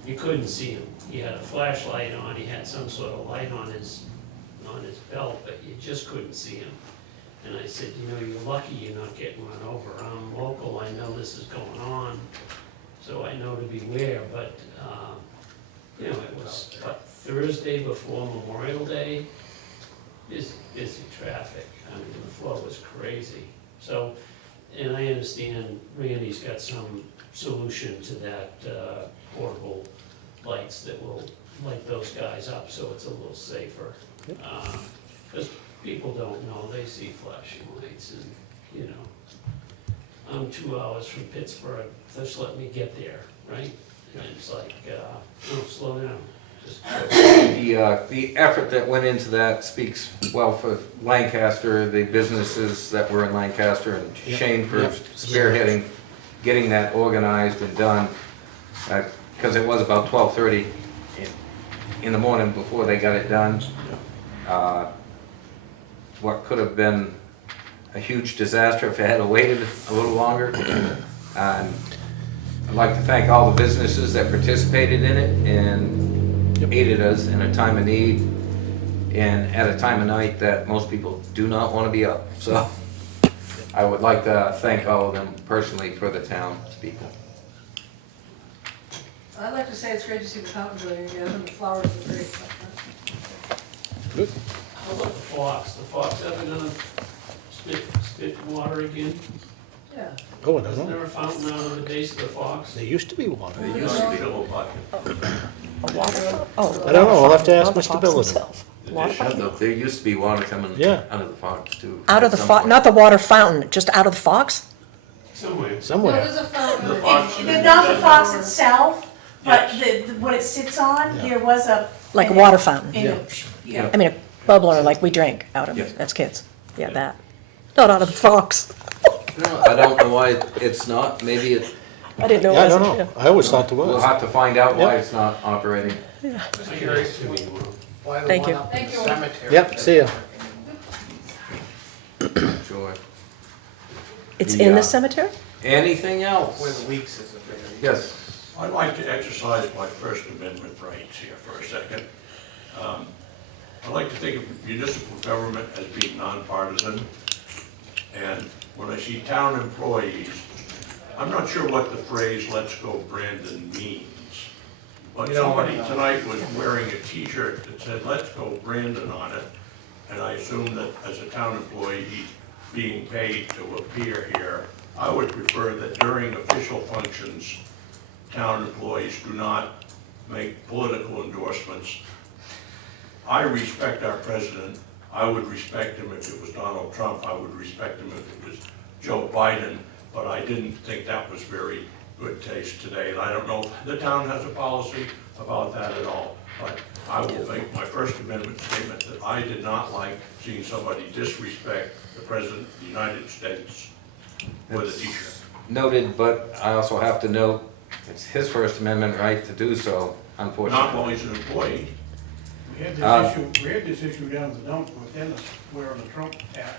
you couldn't see him. He had a flashlight on, he had some sort of light on his belt, but you just couldn't see him. And I said, you're lucky you're not getting run over. I'm local, I know this is going on, so I know to beware, but, it was Thursday before Memorial Day, busy traffic. I mean, the flow was crazy. So, and I understand Randy's got some solution to that, portable lights that will light those guys up, so it's a little safer. Because people don't know, they see flashing lights and, you know, I'm 2 hours from Pittsburgh, just let me get there, right? And it's like, no, slow down, just go. The effort that went into that speaks well for Lancaster, the businesses that were in Lancaster, and Shane for spearheading, getting that organized and done. Because it was about 12:30 in the morning before they got it done. What could have been a huge disaster if it had waited a little longer. I'd like to thank all the businesses that participated in it and aided us in a time of need and at a time of night that most people do not want to be up. So I would like to thank all of them personally for the townspeople. I'd like to say it's great to see the fountain going again, and the flowers are great. Good. How about the Fox? The Fox ever gonna spit water again? Yeah. Oh, I don't Isn't know. there a fountain out of the base of the Fox? There used to be water. It used to be a little bucket. A water fountain? Oh. I don't know, I'll have to ask not the Mr. fox Billington. himself. Water fountain? There used to be water coming Yeah. out of the Fox too. Out of the at some fox, point. not the water fountain, just out of the fox? Somewhere. There Somewhere. was a fountain. The Fox. Not the Fox itself, but Yes. what it sits on, there was a. Like a water fountain? Yeah. I mean, a bubbler like we drink out of, Yes. as kids. Yeah, that. Not out of the fox. No, I don't know why it's not, maybe it, I didn't know. Yeah, I it was- don't know. I always thought there we'll was. have to find out why Yep. it's not operating. Curious why the Thank one you. up in Thank the you. cemetery. Yep, see ya. Sure. It's The, in the cemetery? Anything else? Where the weeks is a very. Yes. I'd like to exercise my First Amendment rights here for a second. I like to think of municipal government as being nonpartisan. And when I see town employees, I'm not sure what the phrase "let's go Brandon" means. But somebody tonight was wearing a t-shirt that said "let's go Brandon" on it. And I assume that as a town employee being paid to appear here, I would prefer that during official functions, town employees do not make political endorsements. I respect our president. I would respect him if it was Donald Trump. I would respect him if it was Joe Biden, but I didn't think that was very good taste today. And I don't know if the town has a policy about that at all, but I will make my First Amendment statement that I did not like seeing somebody disrespect the President of the United States with a t-shirt. Noted, but I also have to note, it's his First Amendment right to do so, Not unfortunately. while he's an employee. We had this issue down at the dump with Dennis wearing the Trump hat.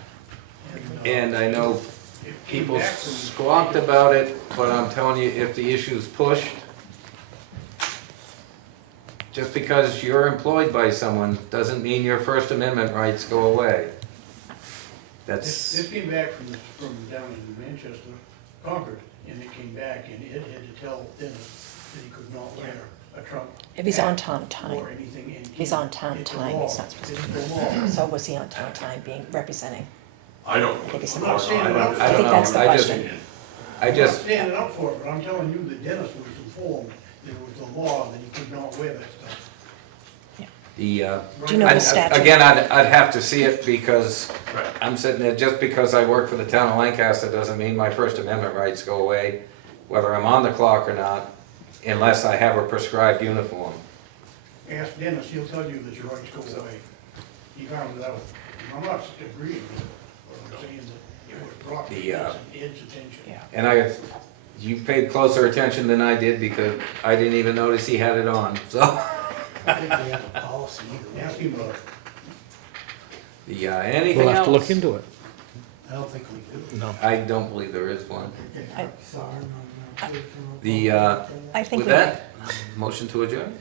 And I know it came people back from- squawked about it, but I'm telling you, if the issue's pushed, just because you're employed by someone doesn't mean your First Amendment rights go away. This That's, came back from down in Manchester, Concord, and it came back and it had to tell Dennis that he could not wear a Trump. If he's hat on town time. Or anything in. He's on town It's a time, law. he's not supposed It's to. the law. So was he on town time being, representing? I don't I think it's know. the question. I don't I think know, that's the I just, question. I I'm not just, standing up for it, but I'm telling you that Dennis was informed that it was the law that he could not wear that stuff. the, Do you know the I'd- statute? again, I'd have to see it because Right. I'm sitting there, just because I work for the town of Lancaster doesn't mean my First Amendment rights go away, whether I'm on the clock or not, unless I have a prescribed uniform. Ask Dennis, he'll tell you that your rights go away. He found it out. I'm not agreeing with it, but I'm saying that it was brought to Ed's attention. And you paid closer attention than I did because I didn't even notice he had it on, so. I think we have a policy. Ask him about it. Anything else? We'll have to look into it. I don't think we do. No. I don't believe there is one. I think With we, that, motion to adjourn?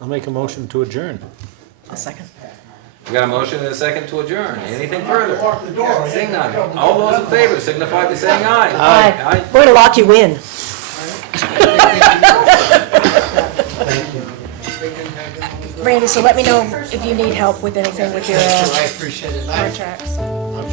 I'll make a motion to adjourn. a second. We got a motion and a second to adjourn. Anything further? Lock the door. I had Seeing none. trouble All getting those in that favor signify by saying aye. Aye. We're gonna lock you in. Thank you. Randy, so let me know if you need help with anything with your I appreciate it. contracts. I'm